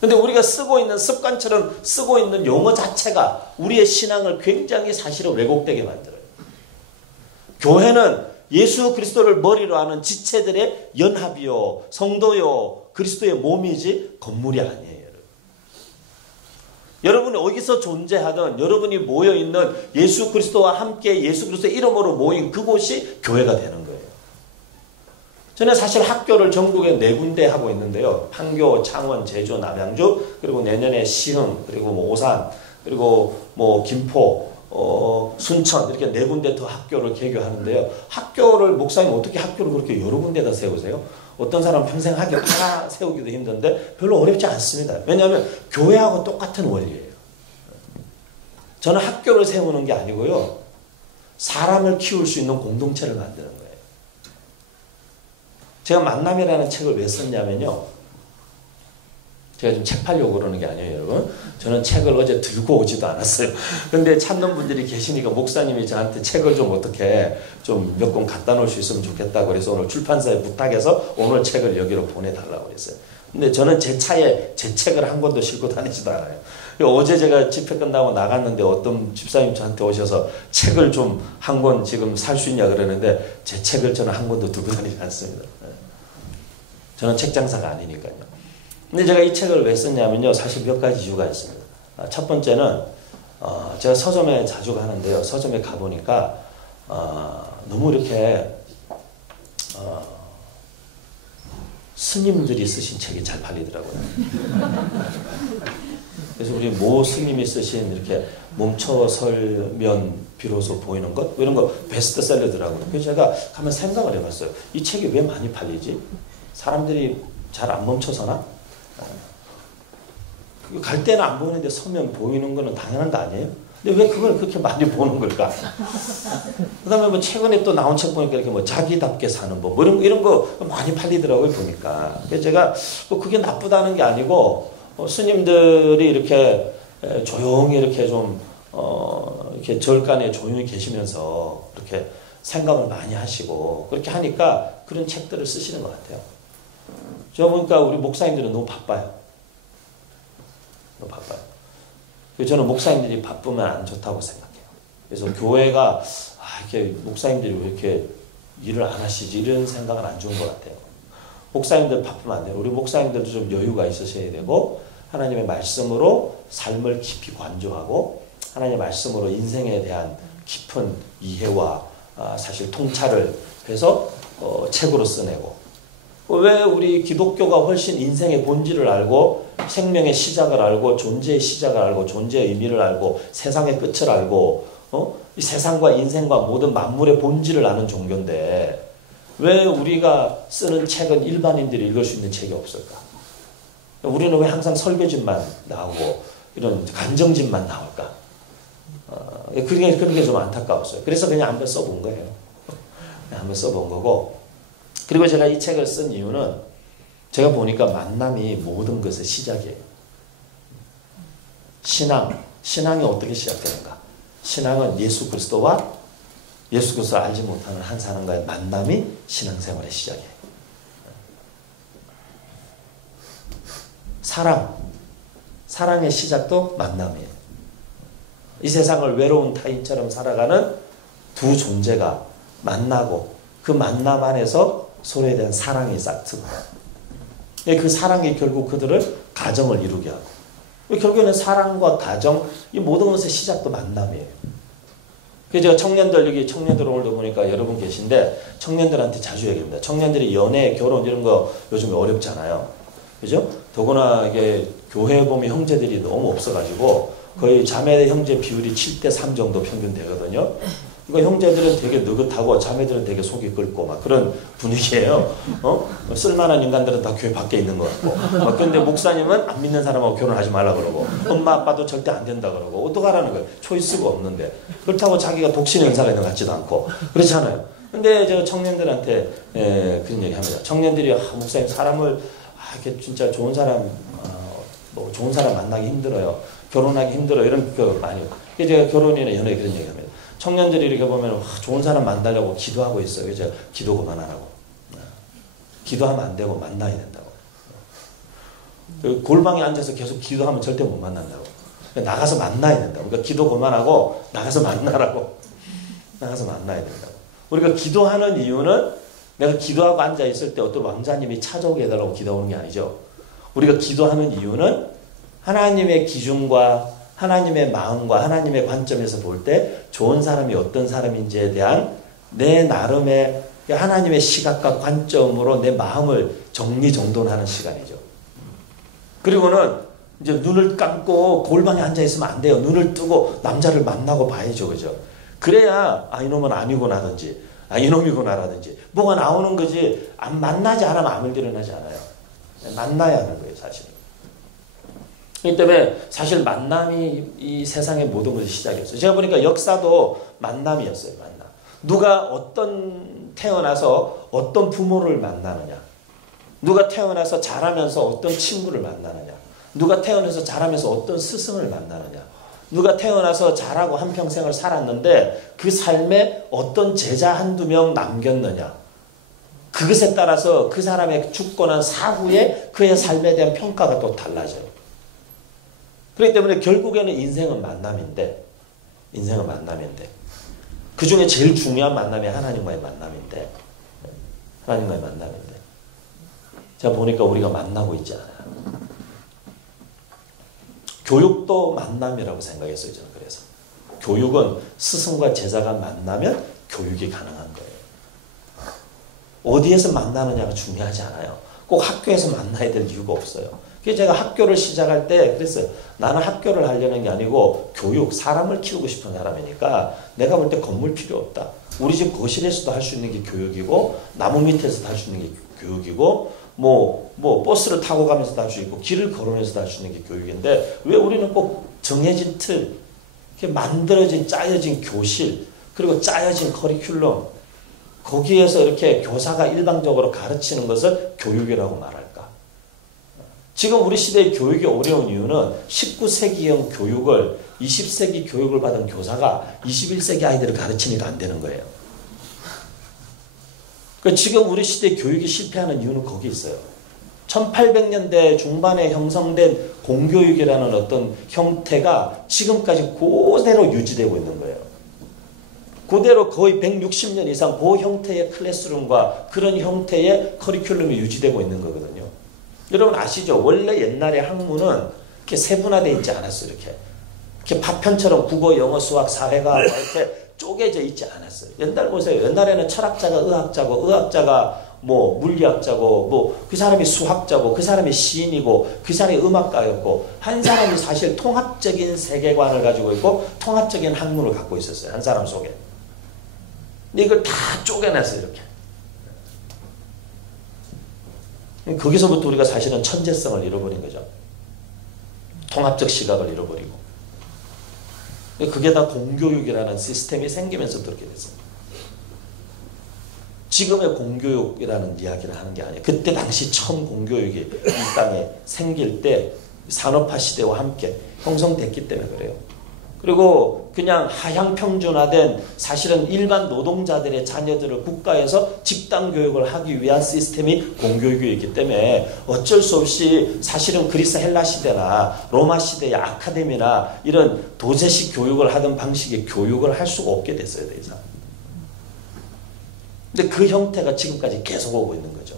근데 우리가 쓰고 있는 습관처럼 쓰고 있는 용어 자체가 우리의 신앙을 굉장히 사실은 왜곡되게 만들어요. 교회는 예수 그리스도를 머리로 하는 지체들의 연합이요, 성도요, 그리스도의 몸이지 건물이 아니에요. 여러분이 어디서 존재하든 여러분이 모여있는 예수 그리스도와 함께 예수 그리스도의 이름으로 모인 그곳이 교회가 되는 거예요. 저는 사실 학교를 전국에 4군데 하고 있는데요. 판교, 창원, 제주, 남양주, 그리고 내년에 시흥, 그리고 뭐 오산, 그리고 뭐 김포, 순천 이렇게 4군데 더 학교를 개교하는데요. 학교를 목사님 어떻게 학교를 그렇게 여러 군데다 세우세요? 어떤 사람 평생 학교 하나 세우기도 힘든데 별로 어렵지 않습니다. 왜냐하면 교회하고 똑같은 원리예요. 저는 학교를 세우는 게 아니고요. 사람을 키울 수 있는 공동체를 만드는 거예요. 제가 만남이라는 책을 왜 썼냐면요. 제가 좀 책 팔려고 그러는 게 아니에요, 여러분. 저는 책을 어제 들고 오지도 않았어요. 근데 찾는 분들이 계시니까 목사님이 저한테 책을 좀 어떻게 좀 몇 권 갖다 놓을 수 있으면 좋겠다고 그래서 오늘 출판사에 부탁해서 오늘 책을 여기로 보내달라고 그랬어요. 근데 저는 제 차에 제 책을 한 권도 싣고 다니지도 않아요. 어제 제가 집회 끝나고 나갔는데 어떤 집사님 저한테 오셔서 책을 좀 한 권 지금 살 수 있냐 그러는데 제 책을 저는 한 권도 들고 다니지 않습니다. 저는 책 장사가 아니니까요. 근데 제가 이 책을 왜 썼냐면요. 사실 몇 가지 이유가 있습니다. 첫 번째는 제가 서점에 자주 가는데요. 서점에 가보니까 너무 이렇게 스님들이 쓰신 책이 잘 팔리더라고요. 그래서 우리 모 스님이 쓰신 이렇게 멈춰설면 비로소 보이는 것 이런 거 베스트셀러더라고요. 그래서 제가 가면 생각을 해봤어요. 이 책이 왜 많이 팔리지? 사람들이 잘 안 멈춰서나? 갈 때는 안 보이는데 서면 보이는 거는 당연한 거 아니에요? 근데 왜 그걸 그렇게 많이 보는 걸까? 그 다음에 뭐 최근에 또 나온 책 보니까 이렇게 뭐 자기답게 사는 법, 뭐 이런 거 많이 팔리더라고요, 보니까. 그래서 제가 뭐 그게 나쁘다는 게 아니고, 스님들이 이렇게 조용히 이렇게 좀, 이렇게 절간에 조용히 계시면서 그렇게 생각을 많이 하시고, 그렇게 하니까 그런 책들을 쓰시는 것 같아요. 저 보니까 우리 목사님들은 너무 바빠요. 너무 바빠요. 저는 목사님들이 바쁘면 안 좋다고 생각해요. 그래서 교회가 이렇게 목사님들이 왜 이렇게 일을 안 하시지 이런 생각은 안 좋은 것 같아요. 목사님들 바쁘면 안 돼요. 우리 목사님들도 좀 여유가 있으셔야 되고 하나님의 말씀으로 삶을 깊이 관조하고 하나님의 말씀으로 인생에 대한 깊은 이해와 사실 통찰을 해서 책으로 써내고 왜 우리 기독교가 훨씬 인생의 본질을 알고 생명의 시작을 알고 존재의 시작을 알고 존재의 의미를 알고 세상의 끝을 알고 이 세상과 인생과 모든 만물의 본질을 아는 종교인데 왜 우리가 쓰는 책은 일반인들이 읽을 수 있는 책이 없을까? 우리는 왜 항상 설교집만 나오고 이런 간정집만 나올까? 그런 게 좀 안타까웠어요. 그래서 그냥 한번 써본 거예요. 한번 써본 거고 그리고 제가 이 책을 쓴 이유는 제가 보니까 만남이 모든 것의 시작이에요. 신앙이 어떻게 시작되는가? 신앙은 예수 그리스도와 예수 그리스도를 알지 못하는 한 사람과의 만남이 신앙생활의 시작이에요. 사랑의 시작도 만남이에요. 이 세상을 외로운 타인처럼 살아가는 두 존재가 만나고 그 만남 안에서 서로에 대한 사랑이 싹트고 그 사랑이 결국 그들을 가정을 이루게 하고 결국에는 사랑과 가정 이 모든 것의 시작도 만남이에요. 그래서 제가 청년들 여기 청년들 오늘도 보니까 여러분 계신데 청년들한테 자주 얘기합니다. 청년들이 연애, 결혼 이런 거 요즘에 어렵잖아요. 그죠? 더구나 이게 교회에 보면 형제들이 너무 없어가지고 거의 자매 형제 비율이 7대3 정도 평균 되거든요. 그러니까 형제들은 되게 느긋하고 자매들은 되게 속이 끓고 막 그런 분위기예요. 쓸만한 인간들은 다 교회 밖에 있는 것 같고. 그런데 목사님은 안 믿는 사람하고 결혼하지 말라 그러고 엄마 아빠도 절대 안 된다 그러고 어떡하라는 거예요. 초이스가 없는데. 그렇다고 자기가 독신의 은사가 있는 것 같지도 않고 그렇잖아요. 근데 저 청년들한테 그런 얘기 합니다. 청년들이 목사님 사람을 이렇게 진짜 좋은 사람 뭐 좋은 사람 만나기 힘들어요. 결혼하기 힘들어요. 이런 거 많이. 제가 결혼이나 연애 그런 얘기 합니다. 청년들이 이렇게 보면 좋은 사람 만나려고 기도하고 있어요. 그래서 기도 그만하라고. 기도하면 안 되고 만나야 된다고. 골방에 앉아서 계속 기도하면 절대 못 만난다고. 나가서 만나야 된다고. 그러니까 기도 그만하고 나가서 만나라고. 나가서 만나야 된다고. 우리가 기도하는 이유는 내가 기도하고 앉아 있을 때 어떤 왕자님이 찾아오게 해달라고 기도하는 게 아니죠. 우리가 기도하는 이유는 하나님의 기준과 하나님의 마음과 하나님의 관점에서 볼 때 좋은 사람이 어떤 사람인지에 대한 내 나름의 하나님의 시각과 관점으로 내 마음을 정리정돈하는 시간이죠. 그리고는 이제 눈을 감고 골방에 앉아 있으면 안 돼요. 눈을 뜨고 남자를 만나고 봐야죠. 그죠? 그래야 이놈은 아니구나든지 이놈이구나라든지 뭐가 나오는 거지. 안 만나지 않으면 아무 일도 일어나지 않아요. 만나야 하는 거예요. 사실은. 그렇기 때문에 사실 만남이 이 세상의 모든 것의 시작이었어요. 제가 보니까 역사도 만남이었어요. 만남. 누가 태어나서 어떤 부모를 만나느냐. 누가 태어나서 자라면서 어떤 친구를 만나느냐. 누가 태어나서 자라면서 어떤 스승을 만나느냐. 누가 태어나서 자라고 한평생을 살았는데 그 삶에 어떤 제자 한두 명 남겼느냐. 그것에 따라서 그 사람의 죽고 난 사후에 그의 삶에 대한 평가가 또 달라져요. 그렇기 때문에 결국에는 인생은 만남인데 그 중에 제일 중요한 만남이 하나님과의 만남인데 제가 보니까 우리가 만나고 있지 않아요. 교육도 만남이라고 생각했어요. 저는 그래서 교육은 스승과 제자가 만나면 교육이 가능한 거예요. 어디에서 만나느냐가 중요하지 않아요. 꼭 학교에서 만나야 될 이유가 없어요. 그래서 제가 학교를 시작할 때 그랬어요. 나는 학교를 하려는 게 아니고 교육, 사람을 키우고 싶은 사람이니까 내가 볼 때 건물 필요 없다. 우리 집 거실에서도 할 수 있는 게 교육이고 나무 밑에서도 할 수 있는 게 교육이고 뭐 버스를 타고 가면서도 할 수 있고 길을 걸으면서도 할 수 있는 게 교육인데 왜 우리는 꼭 정해진 틀, 이렇게 만들어진 짜여진 교실 그리고 짜여진 커리큘럼 거기에서 이렇게 교사가 일방적으로 가르치는 것을 교육이라고 말할까? 지금 우리 시대의 교육이 어려운 이유는 19세기형 교육을 20세기 교육을 받은 교사가 21세기 아이들을 가르치니까 안 되는 거예요. 그러니까 지금 우리 시대 교육이 실패하는 이유는 거기 있어요. 1800년대 중반에 형성된 공교육이라는 어떤 형태가 지금까지 그대로 유지되고 있는 거예요. 그대로 거의 160년 이상 그 형태의 클래스룸과 그런 형태의 커리큘럼이 유지되고 있는 거거든요. 여러분 아시죠? 원래 옛날에 학문은 이렇게 세분화되어 있지 않았어요. 이렇게 파편처럼 국어, 영어, 수학, 사회가 이렇게 쪼개져 있지 않았어요. 옛날 보세요. 옛날에는 철학자가 의학자고, 의학자가 뭐 물리학자고, 뭐 그 사람이 수학자고, 그 사람이 시인이고, 그 사람이 음악가였고, 한 사람이 사실 통합적인 세계관을 가지고 있고, 통합적인 학문을 갖고 있었어요. 한 사람 속에. 근데 이걸 다 쪼개놨어요. 이렇게. 거기서부터 우리가 사실은 천재성을 잃어버린 거죠. 통합적 시각을 잃어버리고. 그게 다 공교육이라는 시스템이 생기면서 그렇게 됐습니다. 지금의 공교육이라는 이야기를 하는 게 아니에요. 그때 당시 처음 공교육이 이 땅에 생길 때 산업화 시대와 함께 형성됐기 때문에 그래요. 그리고 그냥 하향평준화된 사실은 일반 노동자들의 자녀들을 국가에서 집단 교육을 하기 위한 시스템이 공교육이기 때문에 어쩔 수 없이 사실은 그리스 헬라 시대나 로마 시대의 아카데미나 이런 도제식 교육을 하던 방식의 교육을 할 수가 없게 됐어요. 더 이상. 근데 그 형태가 지금까지 계속 오고 있는 거죠.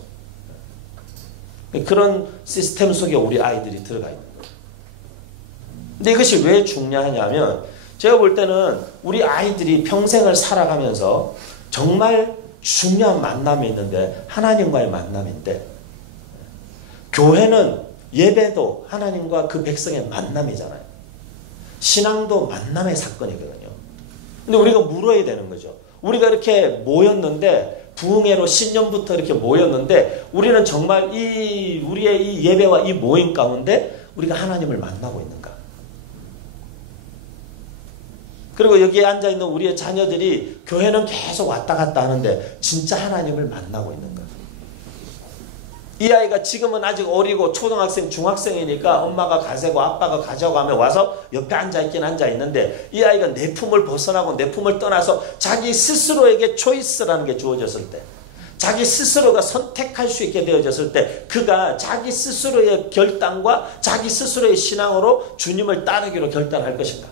그런 시스템 속에 우리 아이들이 들어가 있는 거예요. 근데 이것이 왜 중요하냐면 제가 볼 때는 우리 아이들이 평생을 살아가면서 정말 중요한 만남이 있는데 하나님과의 만남인데 교회는 예배도 하나님과 그 백성의 만남이잖아요. 신앙도 만남의 사건이거든요. 근데 우리가 물어야 되는 거죠. 우리가 이렇게 모였는데 부흥회로 신년부터 이렇게 모였는데 우리는 정말 우리의 이 예배와 이 모임 가운데 우리가 하나님을 만나고 있는가? 그리고 여기에 앉아있는 우리의 자녀들이 교회는 계속 왔다 갔다 하는데 진짜 하나님을 만나고 있는가? 이 아이가 지금은 아직 어리고 초등학생, 중학생이니까 엄마가 가세고 아빠가 가자고 하면 와서 옆에 앉아있긴 앉아있는데 이 아이가 내 품을 벗어나고 내 품을 떠나서 자기 스스로에게 초이스라는 게 주어졌을 때 자기 스스로가 선택할 수 있게 되어졌을 때 그가 자기 스스로의 결단과 자기 스스로의 신앙으로 주님을 따르기로 결단할 것인가?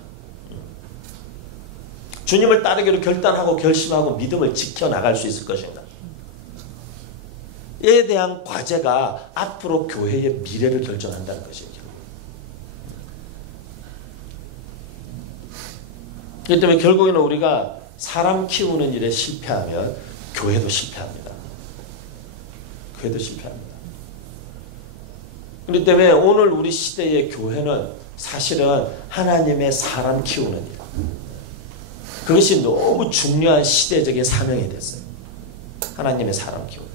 주님을 따르기로 결단하고 결심하고 믿음을 지켜나갈 수 있을 것인가? 이에 대한 과제가 앞으로 교회의 미래를 결정한다는 것이죠. 그렇기 때문에 결국에는 우리가 사람 키우는 일에 실패하면 교회도 실패합니다. 교회도 실패합니다. 그렇기 때문에 오늘 우리 시대의 교회는 사실은 하나님의 사람 키우는 일. 그것이 너무 중요한 시대적인 사명이 됐어요. 하나님의 사람 키우는 일.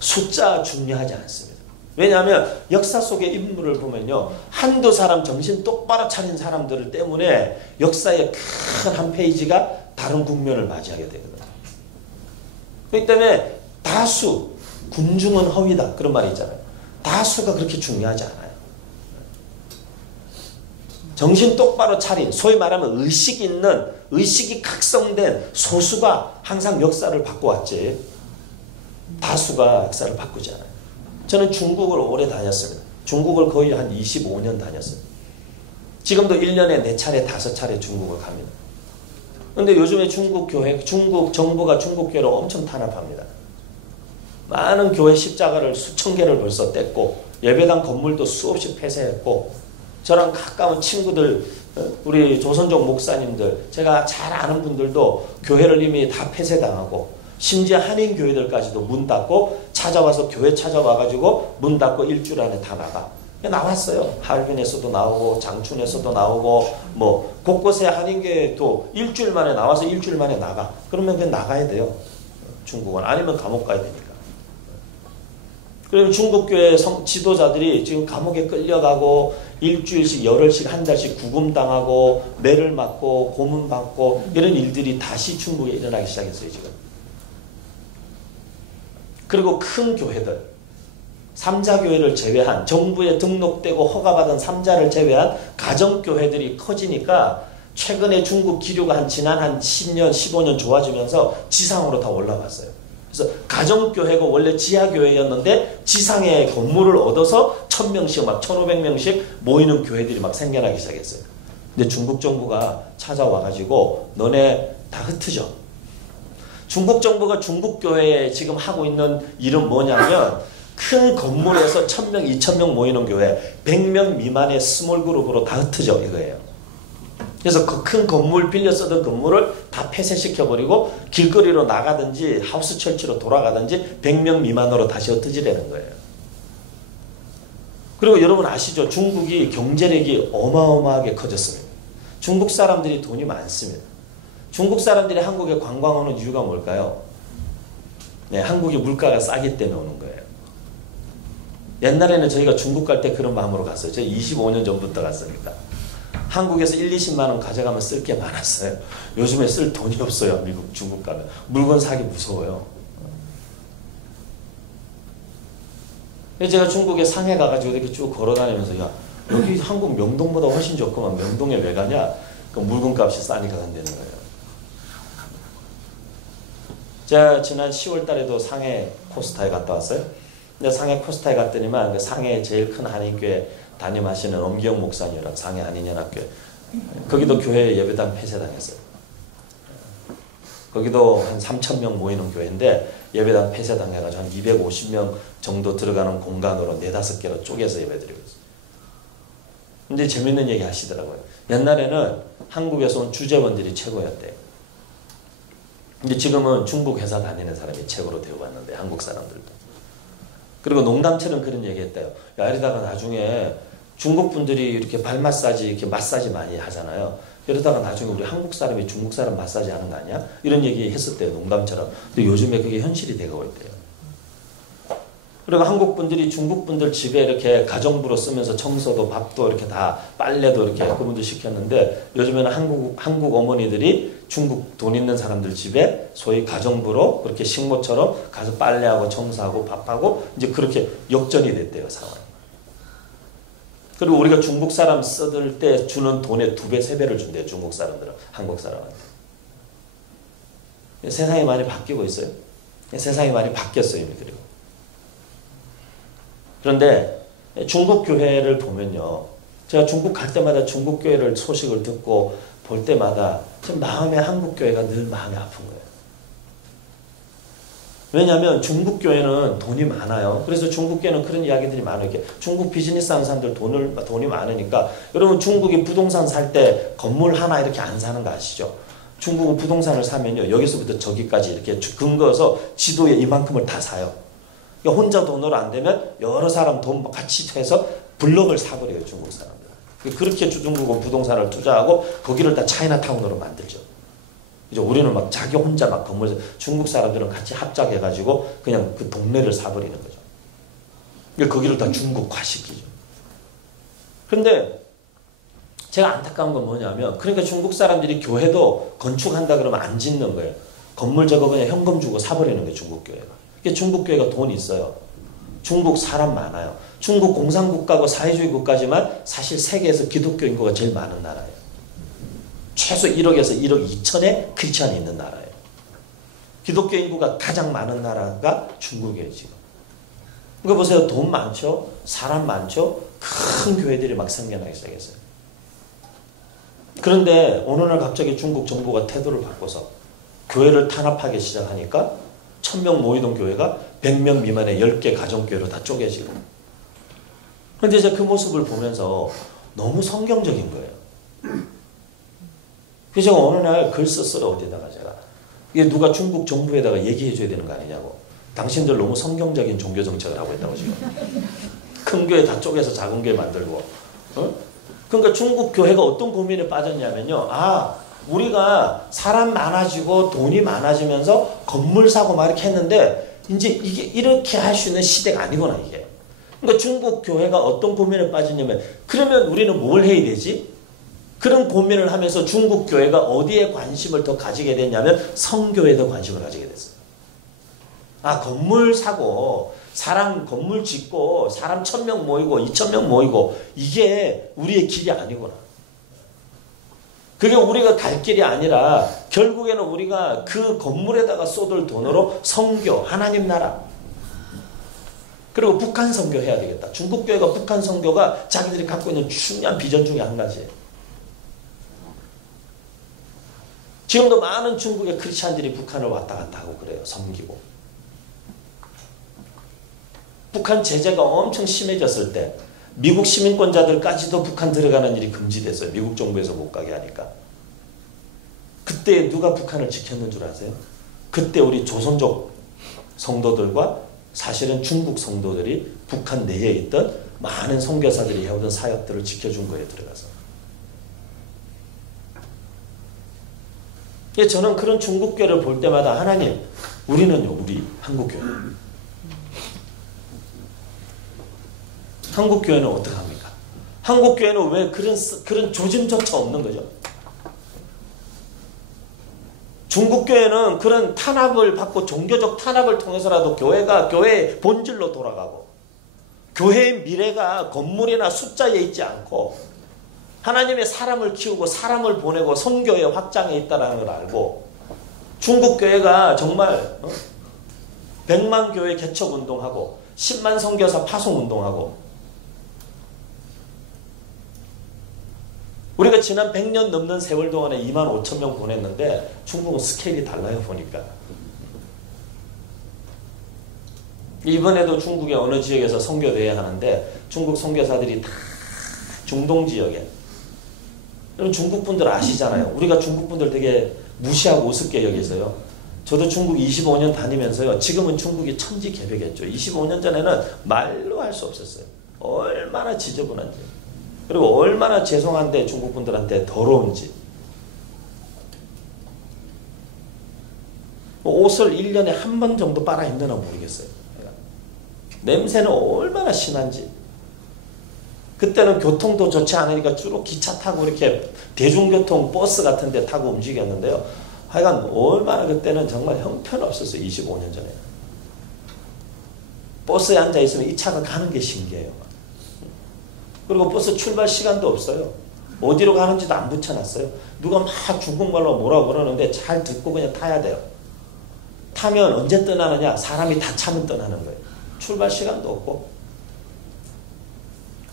숫자 중요하지 않습니다. 왜냐하면 역사 속의 인물을 보면요. 한두 사람 정신 똑바로 차린 사람들 때문에 역사의 큰 한 페이지가 다른 국면을 맞이하게 되거든요. 그렇기 때문에 다수, 군중은 허위다. 그런 말이 있잖아요. 다수가 그렇게 중요하지 않아요. 정신 똑바로 차린, 소위 말하면 의식 있는, 의식이 각성된 소수가 항상 역사를 바꿔왔지. 다수가 역사를 바꾸지 않아요. 저는 중국을 오래 다녔습니다. 중국을 거의 한 25년 다녔어요. 지금도 1년에 4차례, 5차례 중국을 갑니다. 그런데 요즘에 중국 교회, 중국 정부가 중국 교회를 엄청 탄압합니다. 많은 교회 십자가를 수천 개를 벌써 뗐고 예배당 건물도 수없이 폐쇄했고 저랑 가까운 친구들, 우리 조선족 목사님들, 제가 잘 아는 분들도 교회를 이미 다 폐쇄당하고 심지어 한인 교회들까지도 문 닫고 찾아와서 교회 찾아와가지고 문 닫고 일주일 안에 다 나가. 나왔어요. 하얼빈에서도 나오고 장춘에서도 나오고 뭐 곳곳에 한인교회도 일주일 만에 나와서 일주일 만에 나가. 그러면 그냥 나가야 돼요. 중국은. 아니면 감옥 가야 되니까. 그러면 중국교회 지도자들이 지금 감옥에 끌려가고 일주일씩 열흘씩 한 달씩 구금당하고 매를 맞고 고문받고 이런 일들이 다시 중국에 일어나기 시작했어요. 지금. 그리고 큰 교회들, 삼자교회를 제외한 정부에 등록되고 허가받은 삼자를 제외한 가정교회들이 커지니까 최근에 중국 기류가 지난 한 10년, 15년 좋아지면서 지상으로 다 올라갔어요. 그래서 가정교회가 원래 지하교회였는데 지상에 건물을 얻어서 1000명씩 막 1500명씩 모이는 교회들이 막 생겨나기 시작했어요. 근데 중국 정부가 찾아와가지고 너네 다 흩어져. 중국 정부가 중국 교회에 지금 하고 있는 일은 뭐냐면 큰 건물에서 1000명, 2000명 모이는 교회 100명 미만의 스몰 그룹으로 다 흩어져 이거예요. 그래서 그 큰 건물 빌려 쓰던 건물을 다 폐쇄시켜버리고 길거리로 나가든지 하우스 철치로 돌아가든지 100명 미만으로 다시 흩어지려는 거예요. 그리고 여러분 아시죠? 중국이 경제력이 어마어마하게 커졌습니다. 중국 사람들이 돈이 많습니다. 중국 사람들이 한국에 관광 오는 이유가 뭘까요? 네, 한국의 물가가 싸기 때문에 오는 거예요. 옛날에는 저희가 중국 갈 때 그런 마음으로 갔어요. 저희 25년 전부터 갔으니까. 한국에서 1, 20만 원 가져가면 쓸 게 많았어요. 요즘에 쓸 돈이 없어요. 미국, 중국 가면. 물건 사기 무서워요. 제가 중국에 상해 가가지고 이렇게 쭉 걸어다니면서 야, 여기 한국 명동보다 훨씬 좋구만. 명동에 왜 가냐? 그 물건값이 싸니까 간다는 거예요. 제가 지난 10월 달에도 상해 코스타에 갔다 왔어요. 근데 상해 코스타에 갔더니만 그 상해 제일 큰 한인교회 담임하시는 엄기영 목사님이랑 상해 한인연합교회 거기도 교회 예배당 폐쇄당했어요. 거기도 한 3,000명 모이는 교회인데 예배당 폐쇄당해가지고 한 250명 정도 들어가는 공간으로 4-5개로 쪼개서 예배드리고 있어요. 근데 재밌는 얘기 하시더라고요. 옛날에는 한국에서 온 주재원들이 최고였대요. 근데 지금은 중국 회사 다니는 사람이 최고로 되어봤는데 한국 사람들도. 그리고 농담처럼 그런 얘기 했대요. 야, 이러다가 나중에 중국 분들이 이렇게 발 마사지, 이렇게 마사지 많이 하잖아요. 이러다가 나중에 우리 한국 사람이 중국 사람 마사지 하는 거 아니야? 이런 얘기 했었대요. 농담처럼. 근데 요즘에 그게 현실이 되고 있대요. 그리고 한국 분들이 중국 분들 집에 이렇게 가정부로 쓰면서 청소도 밥도 이렇게 다 빨래도 이렇게 그분들 시켰는데 요즘에는 한국 어머니들이 중국 돈 있는 사람들 집에 소위 가정부로 그렇게 식모처럼 가서 빨래하고 청소하고 밥하고 이제 그렇게 역전이 됐대요, 상황이. 그리고 우리가 중국 사람 써들 때 주는 돈의 2배, 3배를 준대요, 중국 사람들은 한국 사람한테. 세상이 많이 바뀌고 있어요. 세상이 많이 바뀌었어요, 이미. 그리고. 그런데 중국 교회를 보면요. 제가 중국 갈 때마다 중국 교회를 소식을 듣고 볼 때마다 참 마음에 한국 교회가 늘 마음이 아픈 거예요. 왜냐하면 중국 교회는 돈이 많아요. 그래서 중국 교회는 그런 이야기들이 많아요. 이렇게 중국 비즈니스 하는 사람들 돈이 많으니까 여러분 중국이 부동산 살 때 건물 하나 이렇게 안 사는 거 아시죠? 중국은 부동산을 사면요. 여기서부터 저기까지 이렇게 근거해서 지도에 이만큼을 다 사요. 그러니까 혼자 돈으로 안 되면 여러 사람 돈 같이 해서 블럭을 사버려요, 중국 사람들. 그렇게 중국은 부동산을 투자하고 거기를 다 차이나타운으로 만들죠. 이제 우리는 막 자기 혼자 막 건물, 중국 사람들은 같이 합작해가지고 그냥 그 동네를 사버리는 거죠. 그러니까 거기를 다 중국화시키죠. 그런데 제가 안타까운 건 뭐냐면, 그러니까 중국 사람들이 교회도 건축한다 그러면 안 짓는 거예요. 건물 저거 그냥 현금 주고 사버리는 거예요, 중국 교회가. 중국 교회가 돈이 있어요. 중국 사람 많아요. 중국 공산국가고 사회주의 국가지만 사실 세계에서 기독교 인구가 제일 많은 나라예요. 최소 1억에서 1억 2천의 크리스찬이 있는 나라예요. 기독교 인구가 가장 많은 나라가 중국이에요, 지금. 그러니까 보세요. 돈 많죠? 사람 많죠? 큰 교회들이 막 생겨나기 시작했어요. 그런데 어느 날 갑자기 중국 정부가 태도를 바꿔서 교회를 탄압하기 시작하니까 1000명 모이던 교회가 100명 미만의 10개 가정교회로 다 쪼개지고. 그런데 이제 그 모습을 보면서 너무 성경적인 거예요. 그래서 제가 어느 날 글 썼어요, 어디다가 제가. 이게 누가 중국 정부에다가 얘기해 줘야 되는 거 아니냐고. 당신들 너무 성경적인 종교 정책을 하고 있다고 지금. 큰 교회 다 쪼개서 작은 교회 만들고. 그러니까 중국 교회가 어떤 고민에 빠졌냐면요. 우리가 사람 많아지고 돈이 많아지면서 건물 사고 막 이렇게 했는데 이제 이게 이렇게 할 수 있는 시대가 아니구나, 이게. 그러니까 중국 교회가 어떤 고민에 빠지냐면, 그러면 우리는 뭘 해야 되지? 그런 고민을 하면서 중국 교회가 어디에 관심을 더 가지게 됐냐면 성교에 더 관심을 가지게 됐어요. 건물 사고 사람 건물 짓고 사람 1000명 모이고 2000명 모이고 이게 우리의 길이 아니구나. 그게 우리가 갈 길이 아니라 결국에는 우리가 그 건물에다가 쏟을 돈으로 성교, 하나님 나라, 그리고 북한 선교 해야 되겠다. 중국 교회가 북한 선교가 자기들이 갖고 있는 중요한 비전 중에 한 가지예요. 지금도 많은 중국의 크리스찬들이 북한을 왔다 갔다 하고 그래요. 섬기고. 북한 제재가 엄청 심해졌을 때 미국 시민권자들까지도 북한 들어가는 일이 금지됐어요. 미국 정부에서 못 가게 하니까. 그때 누가 북한을 지켰는 줄 아세요? 그때 우리 조선족 성도들과 사실은 중국 성도들이 북한 내에 있던 많은 선교사들이 해오던 사역들을 지켜준 거예요. 들어가서. 저는 그런 중국교회를 볼 때마다 하나님, 우리는요, 우리 한국교회. 한국교회는 어떻게 합니까? 한국교회는 왜 그런 조짐조차 없는 거죠? 중국교회는 그런 탄압을 받고 종교적 탄압을 통해서라도 교회의 본질로 돌아가고, 교회의 미래가 건물이나 숫자에 있지 않고 하나님의 사람을 키우고 사람을 보내고 선교의 확장에 있다는 걸 알고 중국 교회가 정말 100만 교회 개척 운동하고 10만 선교사 파송 운동하고 우리가 지난 100년 넘는 세월 동안에 2만 5천 명 보냈는데 중국은 스케일이 달라요 보니까. 이번에도 중국의 어느 지역에서 선교대회 하는데 중국 선교사들이 다 중동 지역에 여러분 중국 분들 아시잖아요. 우리가 중국 분들 되게 무시하고 우습게 여기서요. 저도 중국 25년 다니면서요. 지금은 중국이 천지개벽했죠. 25년 전에는 말로 할 수 없었어요. 얼마나 지저분한지. 그리고 얼마나 죄송한데 중국 분들한테 더러운지. 옷을 1년에 한 번 정도 빨아 입느나 모르겠어요. 냄새는 얼마나 심한지. 그때는 교통도 좋지 않으니까 주로 기차 타고 이렇게 대중교통 버스 같은 데 타고 움직였는데요. 하여간 얼마나 그때는 정말 형편없었어요. 25년 전에. 버스에 앉아있으면 이 차가 가는 게 신기해요. 그리고 버스 출발 시간도 없어요. 어디로 가는지도 안 붙여놨어요. 누가 막 중국말로 뭐라고 그러는데 잘 듣고 그냥 타야 돼요. 타면 언제 떠나느냐? 사람이 다 차면 떠나는 거예요. 출발 시간도 없고.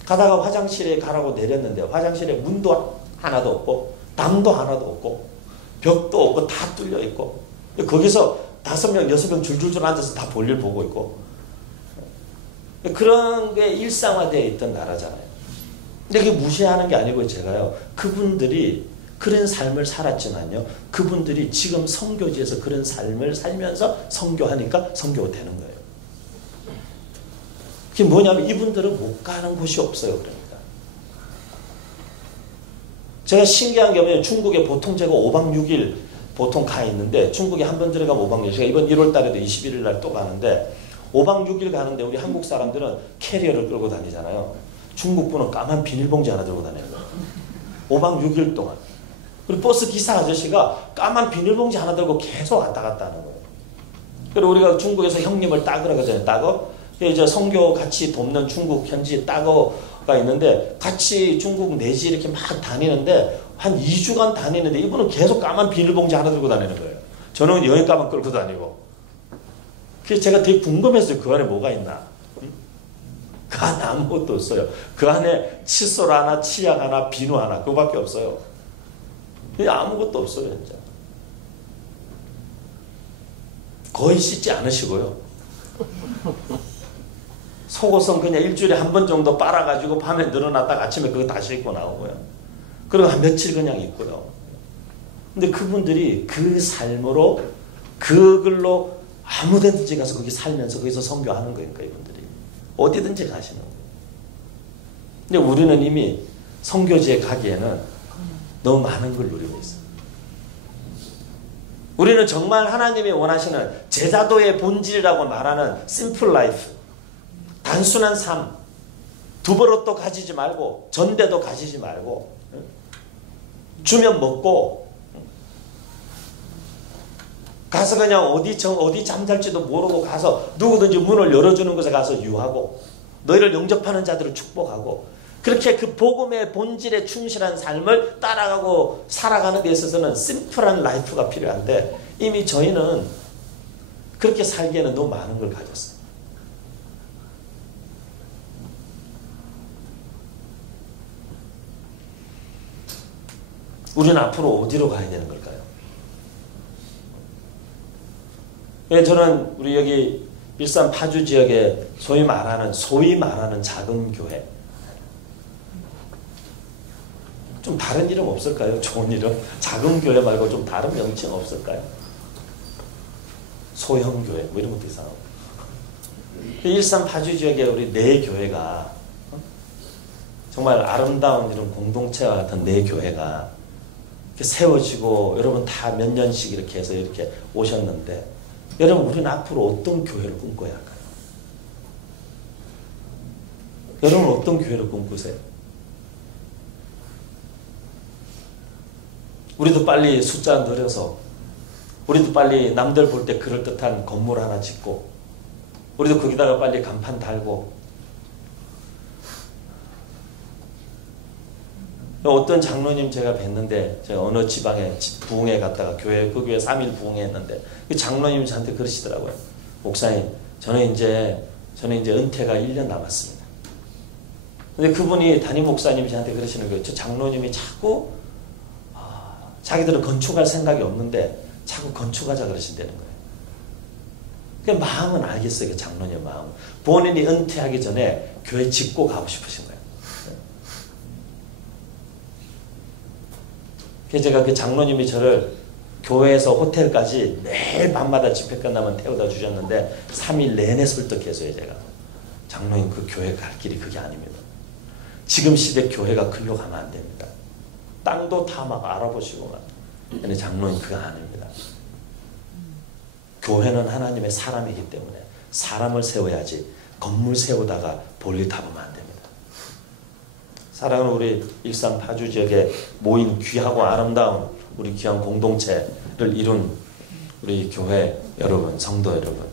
가다가 화장실에 가라고 내렸는데 화장실에 문도 하나도 없고 담도 하나도 없고 벽도 없고 다 뚫려 있고 거기서 5명, 6명 줄줄줄 앉아서 다 볼일 보고 있고 그런 게 일상화되어 있던 나라잖아요. 근데 그게 무시하는 게 아니고 제가요. 그분들이 그런 삶을 살았지만요. 그분들이 지금 선교지에서 그런 삶을 살면서 선교하니까 선교가 되는 거예요. 그게 뭐냐면 이분들은 못 가는 곳이 없어요. 그러니까. 제가 신기한 게 뭐냐면 중국에 보통 제가 5박 6일 보통 가 있는데 중국에 한 번 들어가면 5박 6일. 제가 이번 1월 달에도 21일 날 또 가는데 5박 6일 가는데 우리 한국 사람들은 캐리어를 끌고 다니잖아요. 중국 분은 까만 비닐봉지 하나 들고 다니는 거예요. 5박 6일 동안. 그리고 버스 기사 아저씨가 까만 비닐봉지 하나 들고 계속 왔다 갔다 하는 거예요. 그리고 우리가 중국에서 형님을 따그라 하잖아요. 따거. 이제 선교 같이 돕는 중국 현지 따거가 있는데 같이 중국 내지 이렇게 막 다니는데 한 2주간 다니는데 이분은 계속 까만 비닐봉지 하나 들고 다니는 거예요. 저는 여행 가방 끌고 다니고. 그래서 제가 되게 궁금했어요. 그 안에 뭐가 있나. 그 안에 아무것도 없어요. 그 안에 칫솔 하나, 치약 하나, 비누 하나 그거밖에 없어요. 아무것도 없어요. 진짜. 거의 씻지 않으시고요. 속옷은 그냥 일주일에 한 번 정도 빨아가지고 밤에 늘어놨다가 아침에 그거 다시 입고 나오고요. 그리고 한 며칠 그냥 입고요. 근데 그분들이 그 삶으로 그걸로 아무데든지 가서 거기 살면서 거기서 선교하는 거니까 이분들이. 어디든지 가시는 거예요. 근데 우리는 이미 선교지에 가기에는 너무 많은 걸 누리고 있어요. 우리는 정말 하나님이 원하시는 제자도의 본질이라고 말하는 심플 라이프. 단순한 삶, 두버릇도 가지지 말고 전대도 가지지 말고 주면 먹고 가서 그냥 어디 잠잘지도 모르고 가서 누구든지 문을 열어주는 곳에 가서 유하고 너희를 영접하는 자들을 축복하고 그렇게 그 복음의 본질에 충실한 삶을 따라가고 살아가는 데 있어서는 심플한 라이프가 필요한데 이미 저희는 그렇게 살기에는 너무 많은 걸 가졌어요. 우리는 앞으로 어디로 가야 되는 걸까요? 예, 저는 우리 여기 일산 파주 지역에 소위 말하는 작은 교회. 좀 다른 이름 없을까요? 좋은 이름? 작은 교회 말고 좀 다른 명칭 없을까요? 소형 교회 뭐 이런 것도 이상하고. 일산 파주 지역에 우리 네 교회가 정말 아름다운 이런 공동체와 같은 네 교회가 세워지고 여러분 다 몇 년씩 이렇게 해서 이렇게 오셨는데 여러분 우리는 앞으로 어떤 교회를 꿈꿔야 할까요? 여러분 어떤 교회를 꿈꾸세요? 우리도 빨리 숫자 늘려서 우리도 빨리 남들 볼 때 그럴듯한 건물 하나 짓고 우리도 거기다가 빨리 간판 달고 어떤 장로님 제가 뵀는데 제가 어느 지방에 부흥회 갔다가 그 교회 3일 부흥회했는데 그 장로님이 저한테 그러시더라고요. 목사님, 저는 이제 은퇴가 1년 남았습니다. 근데 그분이 담임 목사님이 저한테 그러시는 거예요. 저 장로님이 자꾸 자기들은 건축할 생각이 없는데 자꾸 건축하자 그러신다는 거예요. 그 마음은 알겠어요. 그 장로님 마음. 본인이 은퇴하기 전에 교회 짓고 가고 싶으신 거예요. 그래서 제가 그 장로님이 저를 교회에서 호텔까지 매일 밤마다 집회 끝나면 태워다 주셨는데 3일 내내 설득했어요. 제가. 장로님, 그 교회 갈 길이 그게 아닙니다. 지금 시대 교회가 글로 가면 안 됩니다. 땅도 다 막 알아보시고만. 근데 장로님, 그거 아닙니다. 교회는 하나님의 사람이기 때문에 사람을 세워야지 건물 세우다가 볼일 타보면 안 됩니다. 사랑하는 우리 일산 파주 지역에 모인 귀하고 아름다운 우리 귀한 공동체를 이룬 우리 교회 여러분, 성도 여러분,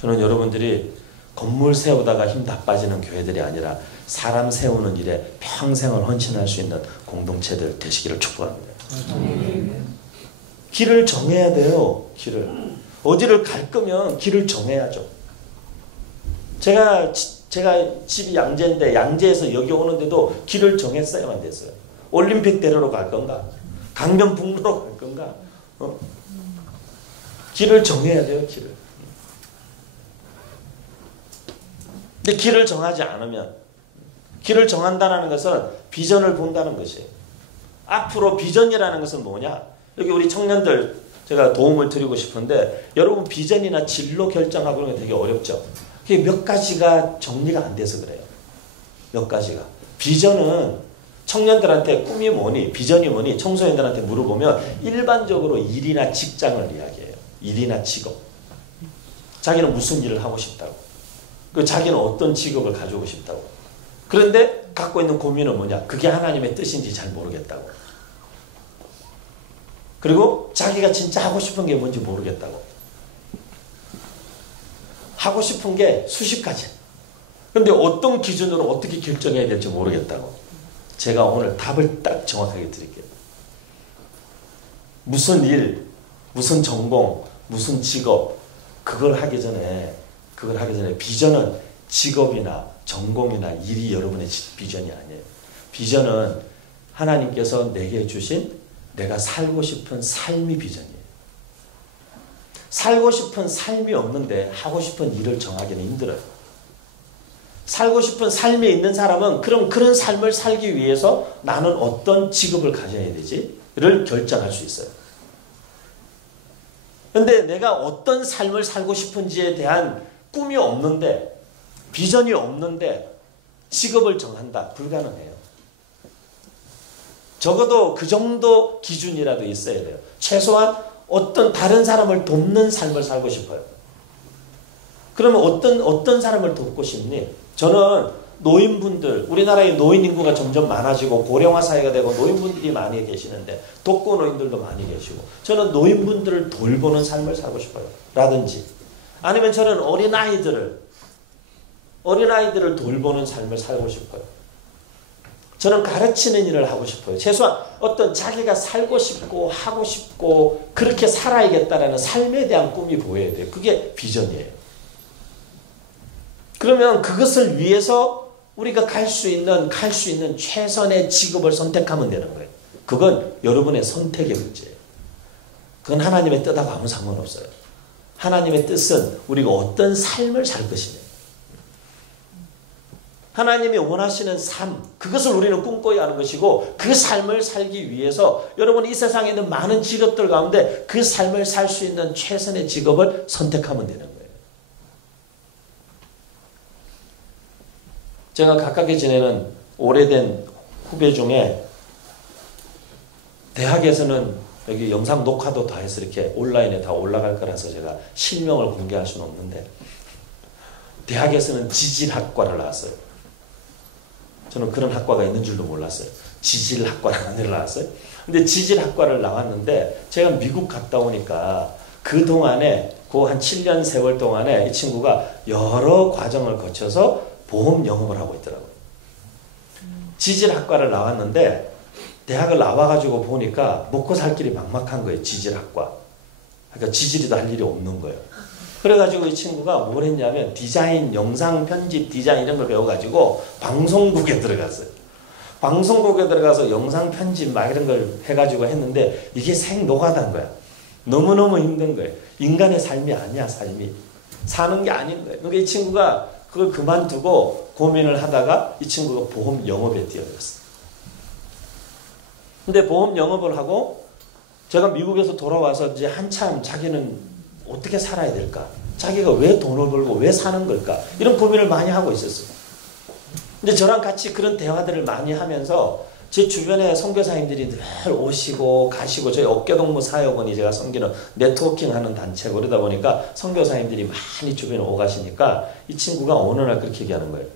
저는 여러분들이 건물 세우다가 힘 다 빠지는 교회들이 아니라 사람 세우는 일에 평생을 헌신할 수 있는 공동체들 되시기를 축복합니다. 길을 정해야 돼요. 길을. 어디를 갈 거면 길을 정해야죠. 제가 집이 양재인데 양재에서 여기 오는데도 길을 정했어야만 됐어요. 올림픽대로로 갈 건가? 강변북로로 갈 건가? 길을 정해야 돼요. 길을. 근데 길을 정하지 않으면, 길을 정한다는 것은 비전을 본다는 것이에요. 앞으로 비전이라는 것은 뭐냐? 여기 우리 청년들 제가 도움을 드리고 싶은데, 여러분 비전이나 진로 결정하고 그런 게 되게 어렵죠. 그게 몇 가지가 정리가 안 돼서 그래요. 몇 가지가. 비전은 청년들한테 꿈이 뭐니, 비전이 뭐니, 청소년들한테 물어보면 일반적으로 일이나 직장을 이야기해요. 일이나 직업. 자기는 무슨 일을 하고 싶다고. 그 자기는 어떤 직업을 가지고 싶다고. 그런데 갖고 있는 고민은 뭐냐? 그게 하나님의 뜻인지 잘 모르겠다고. 그리고 자기가 진짜 하고 싶은 게 뭔지 모르겠다고. 하고 싶은 게 수십 가지. 그런데 어떤 기준으로 어떻게 결정해야 될지 모르겠다고. 제가 오늘 답을 딱 정확하게 드릴게요. 무슨 일, 무슨 전공, 무슨 직업, 그걸 하기 전에 비전은 직업이나 전공이나 일이 여러분의 비전이 아니에요. 비전은 하나님께서 내게 주신 내가 살고 싶은 삶이 비전이에요. 살고 싶은 삶이 없는데 하고 싶은 일을 정하기는 힘들어요. 살고 싶은 삶이 있는 사람은 그럼 그런 삶을 살기 위해서 나는 어떤 직업을 가져야 되지를 결정할 수 있어요. 그런데 내가 어떤 삶을 살고 싶은지에 대한 꿈이 없는데, 비전이 없는데 직업을 정한다? 불가능해요. 적어도 그 정도 기준이라도 있어야 돼요. 최소한 어떤 다른 사람을 돕는 삶을 살고 싶어요. 그러면 어떤 사람을 돕고 싶니? 저는 노인분들, 우리나라의 노인 인구가 점점 많아지고 고령화 사회가 되고 노인분들이 많이 계시는데 독거 노인들도 많이 계시고, 저는 노인분들을 돌보는 삶을 살고 싶어요. 라든지 아니면 저는 어린아이들을 돌보는 삶을 살고 싶어요. 저는 가르치는 일을 하고 싶어요. 최소한 어떤 자기가 살고 싶고 하고 싶고 그렇게 살아야겠다라는 삶에 대한 꿈이 보여야 돼요. 그게 비전이에요. 그러면 그것을 위해서 우리가 갈 수 있는 최선의 직업을 선택하면 되는 거예요. 그건 여러분의 선택의 문제예요. 그건 하나님의 뜻하고 아무 상관없어요. 하나님의 뜻은 우리가 어떤 삶을 살 것이냐. 하나님이 원하시는 삶, 그것을 우리는 꿈꿔야 하는 것이고, 그 삶을 살기 위해서 여러분 이 세상에 있는 많은 직업들 가운데 그 삶을 살 수 있는 최선의 직업을 선택하면 되는 거예요. 제가 가깝게 지내는 오래된 후배 중에 대학에서는 여기 영상 녹화도 다 해서 이렇게 온라인에 다 올라갈 거라서 제가 실명을 공개할 수는 없는데, 대학에서는 지질학과를 나왔어요. 저는 그런 학과가 있는 줄도 몰랐어요. 지질학과라는 데를 나왔어요. 근데 지질학과를 나왔는데 제가 미국 갔다 오니까 그동안에 그 한 7년 세월 동안에 이 친구가 여러 과정을 거쳐서 보험 영업을 하고 있더라고요. 지질학과를 나왔는데 대학을 나와가지고 보니까 먹고 살 길이 막막한 거예요. 지질학과. 그러니까 지질이도 할 일이 없는 거예요. 그래가지고 이 친구가 뭘 했냐면 디자인, 영상 편집, 디자인 이런 걸 배워가지고 방송국에 들어갔어요. 방송국에 들어가서 영상 편집 막 이런 걸 해가지고 했는데 이게 생노가다인 거야. 너무너무 힘든 거예요. 인간의 삶이 아니야, 삶이. 사는 게 아닌 거예요. 그러니까 이 친구가 그걸 그만두고 고민을 하다가 이 친구가 보험 영업에 뛰어들었어요. 근데 보험 영업을 하고 제가 미국에서 돌아와서 이제 한참 자기는 어떻게 살아야 될까? 자기가 왜 돈을 벌고 왜 사는 걸까? 이런 고민을 많이 하고 있었어요. 근데 저랑 같이 그런 대화들을 많이 하면서 제 주변에 선교사님들이 늘 오시고 가시고 저희 어깨동무 사역원이 제가 섬기는 네트워킹하는 단체고 그러다 보니까 선교사님들이 많이 주변에 오가시니까 이 친구가 어느 날 그렇게 얘기하는 거예요.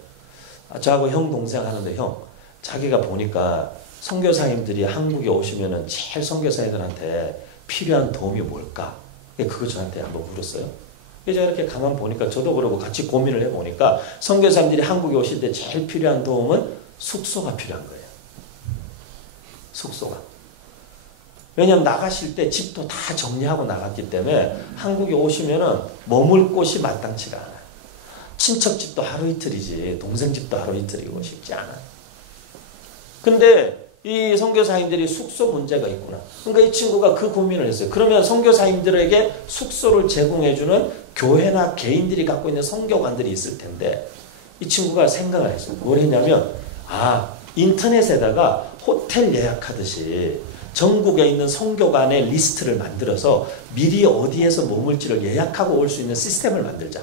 저하고 형 동생 하는데 형 자기가 보니까 선교사님들이 한국에 오시면은 제일 선교사님들한테 필요한 도움이 뭘까? 그거 저한테 한번 물었어요. 제가 이렇게 가만 보니까 저도 그러고 같이 고민을 해보니까 선교사님들이 한국에 오실 때 제일 필요한 도움은 숙소가 필요한 거예요. 숙소가. 왜냐하면 나가실 때 집도 다 정리하고 나갔기 때문에 한국에 오시면은 머물 곳이 마땅치가 않아요. 친척 집도 하루 이틀이지 동생 집도 하루 이틀이고 쉽지 않아요. 근데 이 선교사님들이 숙소 문제가 있구나. 그러니까 이 친구가 그 고민을 했어요. 그러면 선교사님들에게 숙소를 제공해주는 교회나 개인들이 갖고 있는 선교관들이 있을 텐데 이 친구가 생각을 했어요. 뭘 했냐면 인터넷에다가 호텔 예약하듯이 전국에 있는 선교관의 리스트를 만들어서 미리 어디에서 머물지를 예약하고 올 수 있는 시스템을 만들자.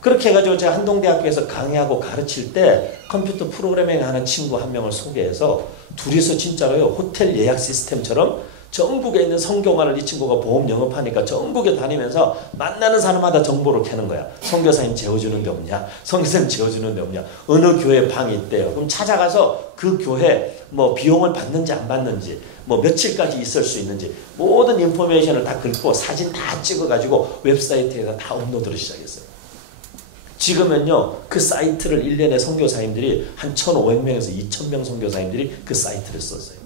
그렇게 해가지고 제가 한동대학교에서 강의하고 가르칠 때 컴퓨터 프로그래밍 하는 친구 한 명을 소개해서 둘이서 진짜로요 호텔 예약 시스템처럼 전국에 있는 선교관을 이 친구가 보험 영업하니까 전국에 다니면서 만나는 사람마다 정보를 캐는 거야. 선교사님 재워주는 데 없냐? 선교사님 재워주는 데 없냐? 어느 교회 방이 있대요. 그럼 찾아가서 그 교회 뭐 비용을 받는지 안 받는지 뭐 며칠까지 있을 수 있는지 모든 인포메이션을 다 긁고 사진 다 찍어가지고 웹사이트에다 다 업로드를 시작했어요. 지금은요 그 사이트를 1년에 선교사님들이 한 1,500명에서 2,000명 선교사님들이 그 사이트를 썼어요.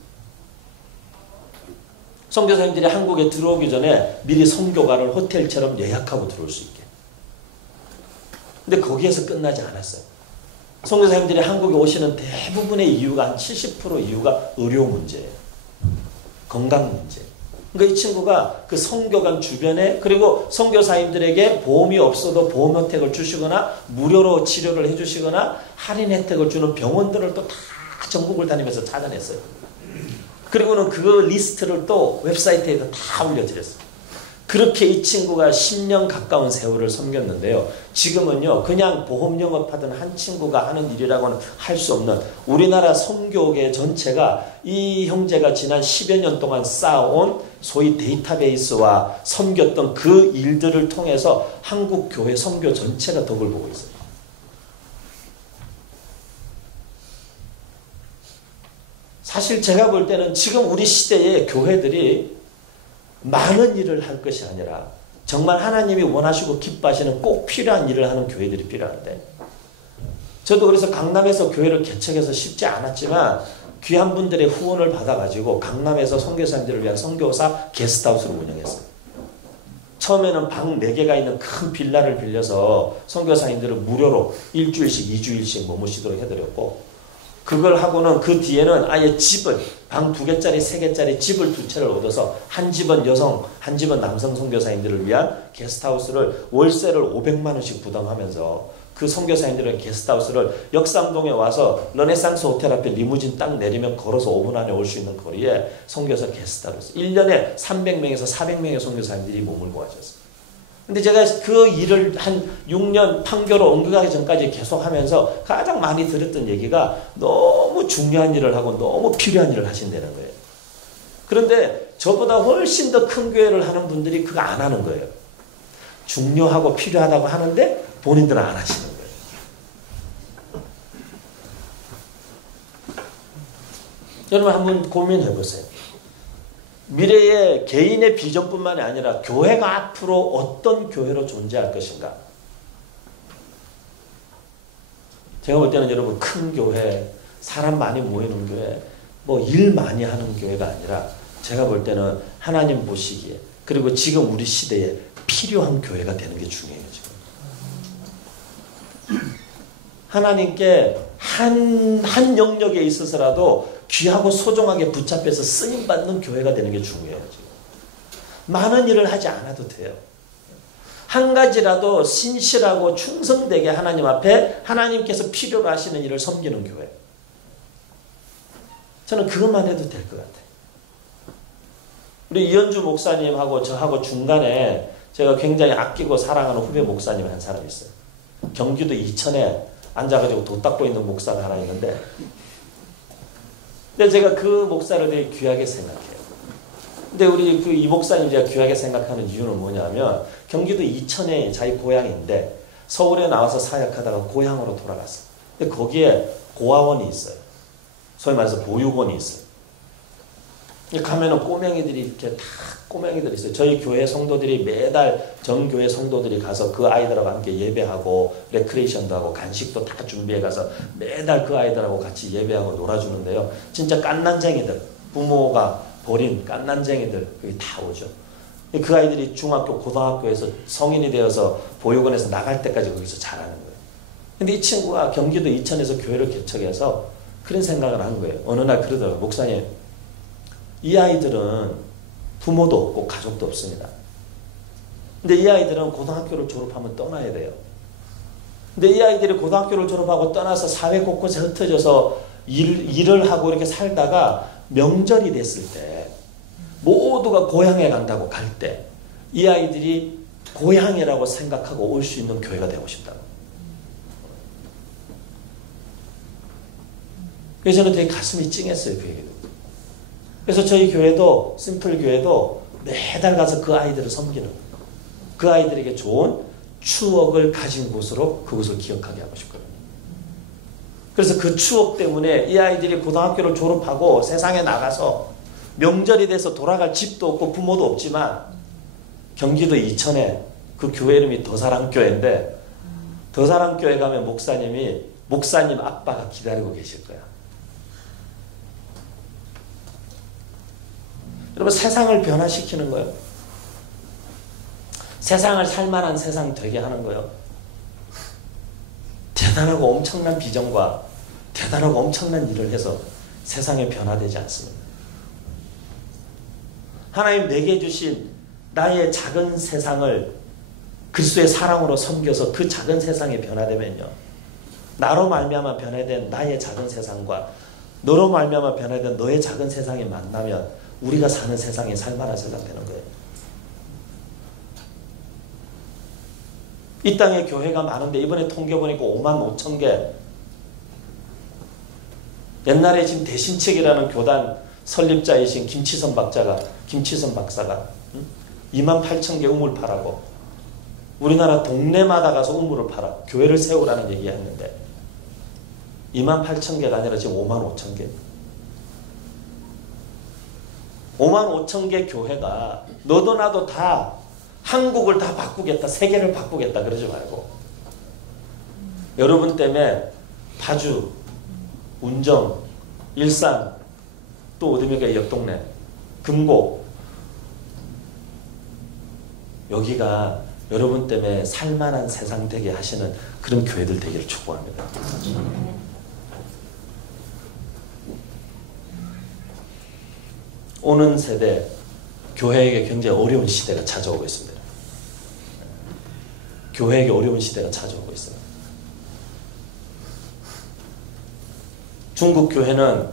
선교사님들이 한국에 들어오기 전에 미리 선교관을 호텔처럼 예약하고 들어올 수 있게. 근데 거기에서 끝나지 않았어요. 선교사님들이 한국에 오시는 대부분의 이유가 한 70% 이유가 의료 문제예요. 건강 문제. 그러니까 이 친구가 그 선교관 주변에 그리고 선교사님들에게 보험이 없어도 보험 혜택을 주시거나 무료로 치료를 해주시거나 할인 혜택을 주는 병원들을 또 다 전국을 다니면서 찾아냈어요. 그리고는 그 리스트를 또 웹사이트에 다 올려드렸어요. 그렇게 이 친구가 10년 가까운 세월을 섬겼는데요. 지금은요, 그냥 보험 영업하던 한 친구가 하는 일이라고는 할 수 없는 우리나라 선교계 전체가 이 형제가 지난 10여 년 동안 쌓아온 소위 데이터베이스와 섬겼던 그 일들을 통해서 한국 교회 선교 전체가 덕을 보고 있어요. 사실 제가 볼 때는 지금 우리 시대의 교회들이 많은 일을 할 것이 아니라 정말 하나님이 원하시고 기뻐하시는 꼭 필요한 일을 하는 교회들이 필요한데 저도 그래서 강남에서 교회를 개척해서 쉽지 않았지만 귀한 분들의 후원을 받아가지고 강남에서 선교사님들을 위한 선교사 게스트하우스를 운영했어요. 처음에는 방 4개가 있는 큰 빌라를 빌려서 선교사님들을 무료로 일주일씩 2주일씩 머무시도록 해드렸고 그걸 하고는 그 뒤에는 아예 집을 방 2개짜리 3개짜리 집을 2채를 얻어서 한 집은 여성 한 집은 남성 선교사님들을 위한 게스트하우스를 월세를 500만 원씩 부담하면서 그 선교사님들의 게스트하우스를 역삼동에 와서 르네상스 호텔 앞에 리무진 딱 내리면 걸어서 5분 안에 올 수 있는 거리에 선교사 게스트하우스 1년에 300명에서 400명의 선교사님들이 머물고 가셨어요. 근데 제가 그 일을 한 6년 판교로 옮겨가기 전까지 계속 하면서 가장 많이 들었던 얘기가 너무 중요한 일을 하고 너무 필요한 일을 하신다는 거예요. 그런데 저보다 훨씬 더 큰 교회를 하는 분들이 그거 안 하는 거예요. 중요하고 필요하다고 하는데 본인들은 안 하시는 거예요. 여러분 한번 고민해 보세요. 미래의 개인의 비전뿐만이 아니라 교회가 앞으로 어떤 교회로 존재할 것인가. 제가 볼 때는 여러분 큰 교회, 사람 많이 모이는 교회, 뭐 일 많이 하는 교회가 아니라 제가 볼 때는 하나님 보시기에 그리고 지금 우리 시대에 필요한 교회가 되는 게 중요해요. 지금 하나님께 한 영역에 있어서라도 귀하고 소중하게 붙잡혀서 쓰임받는 교회가 되는 게 중요해요. 지금. 많은 일을 하지 않아도 돼요. 한 가지라도 신실하고 충성되게 하나님 앞에 하나님께서 필요로 하시는 일을 섬기는 교회. 저는 그것만 해도 될 것 같아요. 우리 이현주 목사님하고 저하고 중간에 제가 굉장히 아끼고 사랑하는 후배 목사님 한 사람 있어요. 경기도 이천에 앉아가지고 도 닦고 있는 목사가 하나 있는데, 근데 제가 그 목사를 되게 귀하게 생각해요. 근데 우리 이 목사님 제가 귀하게 생각하는 이유는 뭐냐면, 경기도 이천에 자기 고향인데 서울에 나와서 사역하다가 고향으로 돌아갔어요. 근데 거기에 고아원이 있어요. 소위 말해서 보육원이 있어요. 가면은 꼬맹이들이 이렇게 다 꼬맹이들이 있어요. 저희 교회 성도들이 매달 전 교회 성도들이 가서 그 아이들하고 함께 예배하고 레크레이션도 하고 간식도 다 준비해 가서 매달 그 아이들하고 같이 예배하고 놀아주는데요. 진짜 깐난쟁이들, 부모가 버린 깐난쟁이들 거기 다 오죠. 그 아이들이 중학교, 고등학교에서 성인이 되어서 보육원에서 나갈 때까지 거기서 자라는 거예요. 근데 이 친구가 경기도 이천에서 교회를 개척해서 그런 생각을 한 거예요. 어느 날 그러더라고요. 목사님, 이 아이들은 부모도 없고 가족도 없습니다. 근데 이 아이들은 고등학교를 졸업하면 떠나야 돼요. 근데 이 아이들이 고등학교를 졸업하고 떠나서 사회 곳곳에 흩어져서 일을 하고 이렇게 살다가 명절이 됐을 때 모두가 고향에 간다고 갈 때 이 아이들이 고향이라고 생각하고 올 수 있는 교회가 되고 싶다고. 그래서 저는 되게 가슴이 찡했어요. 그 얘기도. 그래서 저희 교회도, 심플 교회도 매달 가서 그 아이들을 섬기는, 그 아이들에게 좋은 추억을 가진 곳으로 그곳을 기억하게 하고 싶거든요. 그래서 그 추억 때문에 이 아이들이 고등학교를 졸업하고 세상에 나가서 명절이 돼서 돌아갈 집도 없고 부모도 없지만 경기도 이천에 그 교회 이름이 더사랑교회인데 더사랑교회 가면 목사님 아빠가 기다리고 계실 거야. 여러분, 세상을 변화시키는 거예요. 세상을 살만한 세상 되게 하는 거예요. 대단하고 엄청난 비전과 대단하고 엄청난 일을 해서 세상에 변화되지 않습니다. 하나님 내게 주신 나의 작은 세상을 그리스도의 사랑으로 섬겨서 그 작은 세상이 변화되면요, 나로 말미암아 변화된 나의 작은 세상과 너로 말미암아 변화된 너의 작은 세상이 만나면 우리가 사는 세상이 살만한 세상 되는 거예요. 이 땅에 교회가 많은데 이번에 통계 보니까 55,000개. 옛날에 지금 대신책이라는 교단 설립자이신 김치선 박사가 28,000개 우물파라고 우리나라 동네마다 가서 우물을 팔아 교회를 세우라는 얘기했는데 28,000개가 아니라 지금 55,000개. 55,000개 교회가 너도 나도 다 한국을 다 바꾸겠다, 세계를 바꾸겠다 그러지 말고 여러분 때문에 파주, 운정, 일산, 또 어디입니까? 옆 동네 금곡, 여기가 여러분 때문에 살만한 세상 되게 하시는 그런 교회들 되기를 축복합니다. 오는 세대 교회에게 굉장히 어려운 시대가 찾아오고 있습니다. 교회에게 어려운 시대가 찾아오고 있습니다. 중국 교회는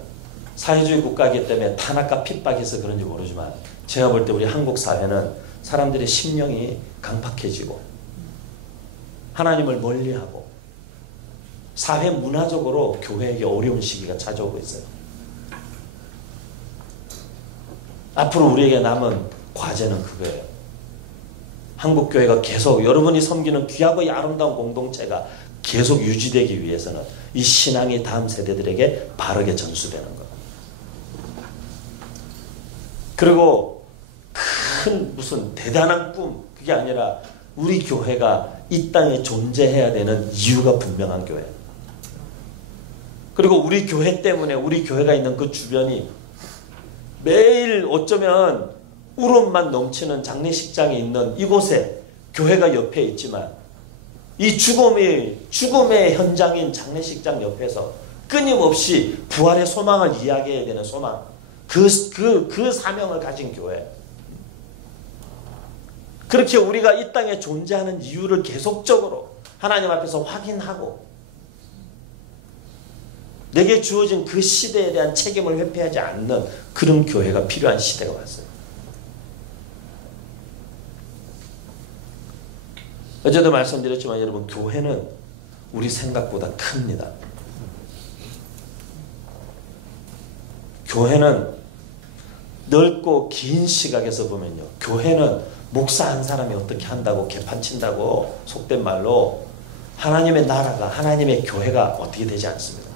사회주의 국가이기 때문에 탄압과 핍박이 있어서 그런지 모르지만 제가 볼 때 우리 한국 사회는 사람들의 심령이 강팍해지고 하나님을 멀리하고 사회 문화적으로 교회에게 어려운 시기가 찾아오고 있어요. 앞으로 우리에게 남은 과제는 그거예요. 한국교회가 계속 여러분이 섬기는 귀하고 아름다운 공동체가 계속 유지되기 위해서는 이 신앙이 다음 세대들에게 바르게 전수되는 것. 그리고 큰 무슨 대단한 꿈, 그게 아니라 우리 교회가 이 땅에 존재해야 되는 이유가 분명한 교회. 그리고 우리 교회 때문에 우리 교회가 있는 그 주변이 매일 어쩌면 울음만 넘치는 장례식장이 있는 이곳에 교회가 옆에 있지만 이 죽음의 현장인 장례식장 옆에서 끊임없이 부활의 소망을 이야기해야 되는 소망, 그 사명을 가진 교회. 그렇게 우리가 이 땅에 존재하는 이유를 계속적으로 하나님 앞에서 확인하고 내게 주어진 그 시대에 대한 책임을 회피하지 않는 그런 교회가 필요한 시대가 왔어요. 어제도 말씀드렸지만 여러분, 교회는 우리 생각보다 큽니다. 교회는 넓고 긴 시각에서 보면요, 교회는 목사 한 사람이 어떻게 한다고 개판친다고 속된 말로 하나님의 나라가, 하나님의 교회가 어떻게 되지 않습니다.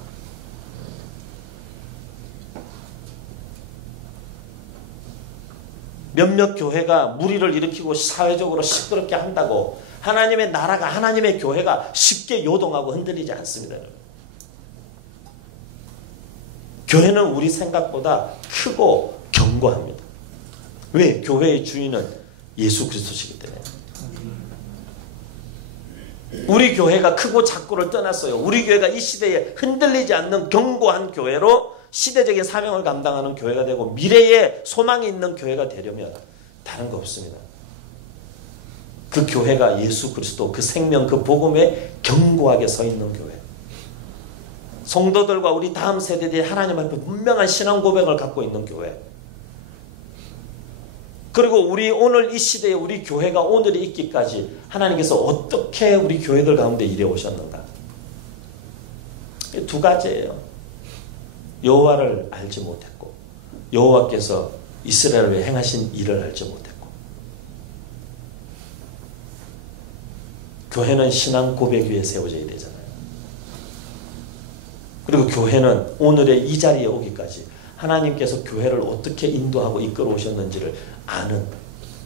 몇몇 교회가 무리를 일으키고 사회적으로 시끄럽게 한다고 하나님의 나라가, 하나님의 교회가 쉽게 요동하고 흔들리지 않습니다. 교회는 우리 생각보다 크고 견고합니다. 왜? 교회의 주인은 예수 그리스도시기 때문에. 우리 교회가 크고 작고를 떠났어요. 우리 교회가 이 시대에 흔들리지 않는 견고한 교회로 시대적인 사명을 감당하는 교회가 되고 미래에 소망이 있는 교회가 되려면 다른 거 없습니다. 그 교회가 예수 그리스도, 그 생명, 그 복음에 견고하게 서 있는 교회. 성도들과 우리 다음 세대들이 하나님 앞에 분명한 신앙 고백을 갖고 있는 교회. 그리고 우리 오늘 이 시대에 우리 교회가 오늘에 있기까지 하나님께서 어떻게 우리 교회들 가운데 일해 오셨는가? 두 가지예요. 여호와를 알지 못했고, 여호와께서 이스라엘을 위해 행하신 일을 알지 못했고. 교회는 신앙 고백 위에 세워져야 되잖아요. 그리고 교회는 오늘의 이 자리에 오기까지 하나님께서 교회를 어떻게 인도하고 이끌어 오셨는지를 아는,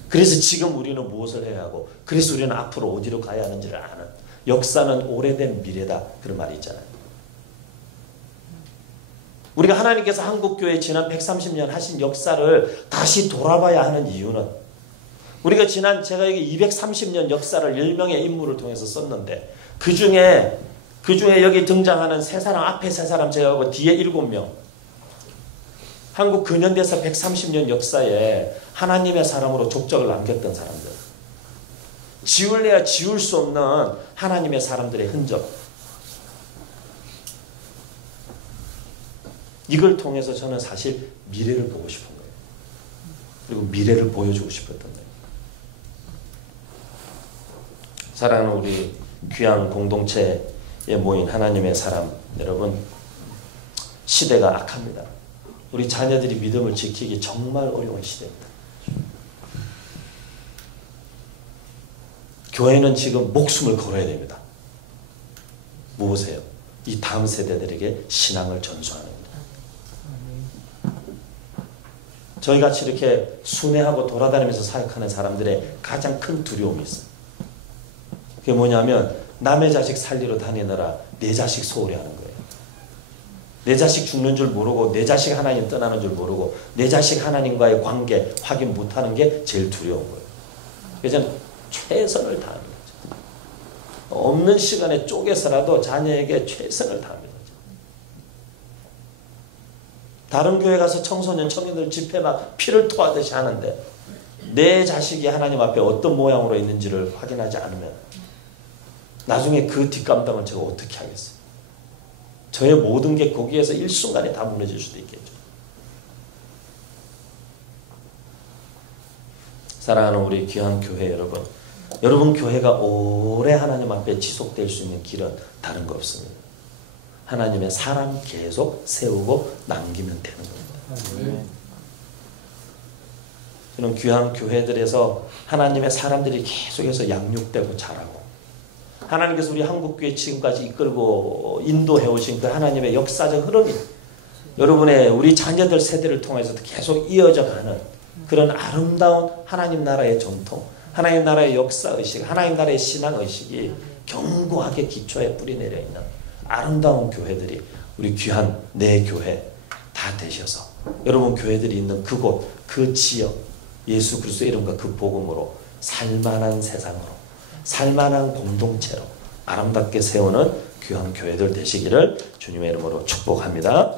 그래서 지금 우리는 무엇을 해야 하고, 그래서 우리는 앞으로 어디로 가야 하는지를 아는, 역사는 오래된 미래다, 그런 말이 있잖아요. 우리가 하나님께서 한국교회 지난 130년 하신 역사를 다시 돌아봐야 하는 이유는, 우리가 제가 여기 230년 역사를 10명의 인물을 통해서 썼는데 그 중에 여기 등장하는 세 사람, 앞에 세 사람 제외하고 뒤에 7명, 한국 근현대사 130년 역사에 하나님의 사람으로 족적을 남겼던 사람들, 지울래야 지울 수 없는 하나님의 사람들의 흔적, 이걸 통해서 저는 사실 미래를 보고 싶은 거예요. 그리고 미래를 보여주고 싶었던 거예요. 사랑하는 우리 귀한 공동체에 모인 하나님의 사람 여러분, 시대가 악합니다. 우리 자녀들이 믿음을 지키기 정말 어려운 시대입니다. 교회는 지금 목숨을 걸어야 됩니다. 무엇이에요? 이 다음 세대들에게 신앙을 전수하는 겁니다. 저희같이 이렇게 순회하고 돌아다니면서 사역하는 사람들의 가장 큰 두려움이 있어요. 그게 뭐냐면 남의 자식 살리러 다니느라 내 자식 소홀히 하는 거예요. 내 자식 죽는 줄 모르고, 내 자식 하나님 떠나는 줄 모르고, 내 자식 하나님과의 관계 확인 못하는 게 제일 두려운 거예요. 그래서 저는 최선을 다하는 거죠. 없는 시간에 쪼개서라도 자녀에게 최선을 다합니다. 다른 교회 가서 청소년, 청년들 집회 막 피를 토하듯이 하는데 내 자식이 하나님 앞에 어떤 모양으로 있는지를 확인하지 않으면 나중에 그 뒷감당을 제가 어떻게 하겠어요? 저의 모든 게 거기에서 일순간에 다 무너질 수도 있겠죠. 사랑하는 우리 귀한 교회 여러분, 여러분 교회가 오래 하나님 앞에 지속될 수 있는 길은 다른 거 없습니다. 하나님의 사람 계속 세우고 남기면 되는 겁니다. 저는 귀한 교회들에서 하나님의 사람들이 계속해서 양육되고 자라고, 하나님께서 우리 한국교회 지금까지 이끌고 인도해 오신 그 하나님의 역사적 흐름이 여러분의 우리 자녀들 세대를 통해서도 계속 이어져 가는 그런 아름다운 하나님 나라의 전통, 하나님 나라의 역사의식, 하나님 나라의 신앙의식이 견고하게 기초에 뿌리내려 있는 아름다운 교회들이 우리 귀한 내 교회 다 되셔서 여러분 교회들이 있는 그곳, 그 지역 예수 그리스도의 이름과 그 복음으로 살만한 세상으로 살만한 공동체로 아름답게 세우는 귀한 교회들 되시기를 주님의 이름으로 축복합니다.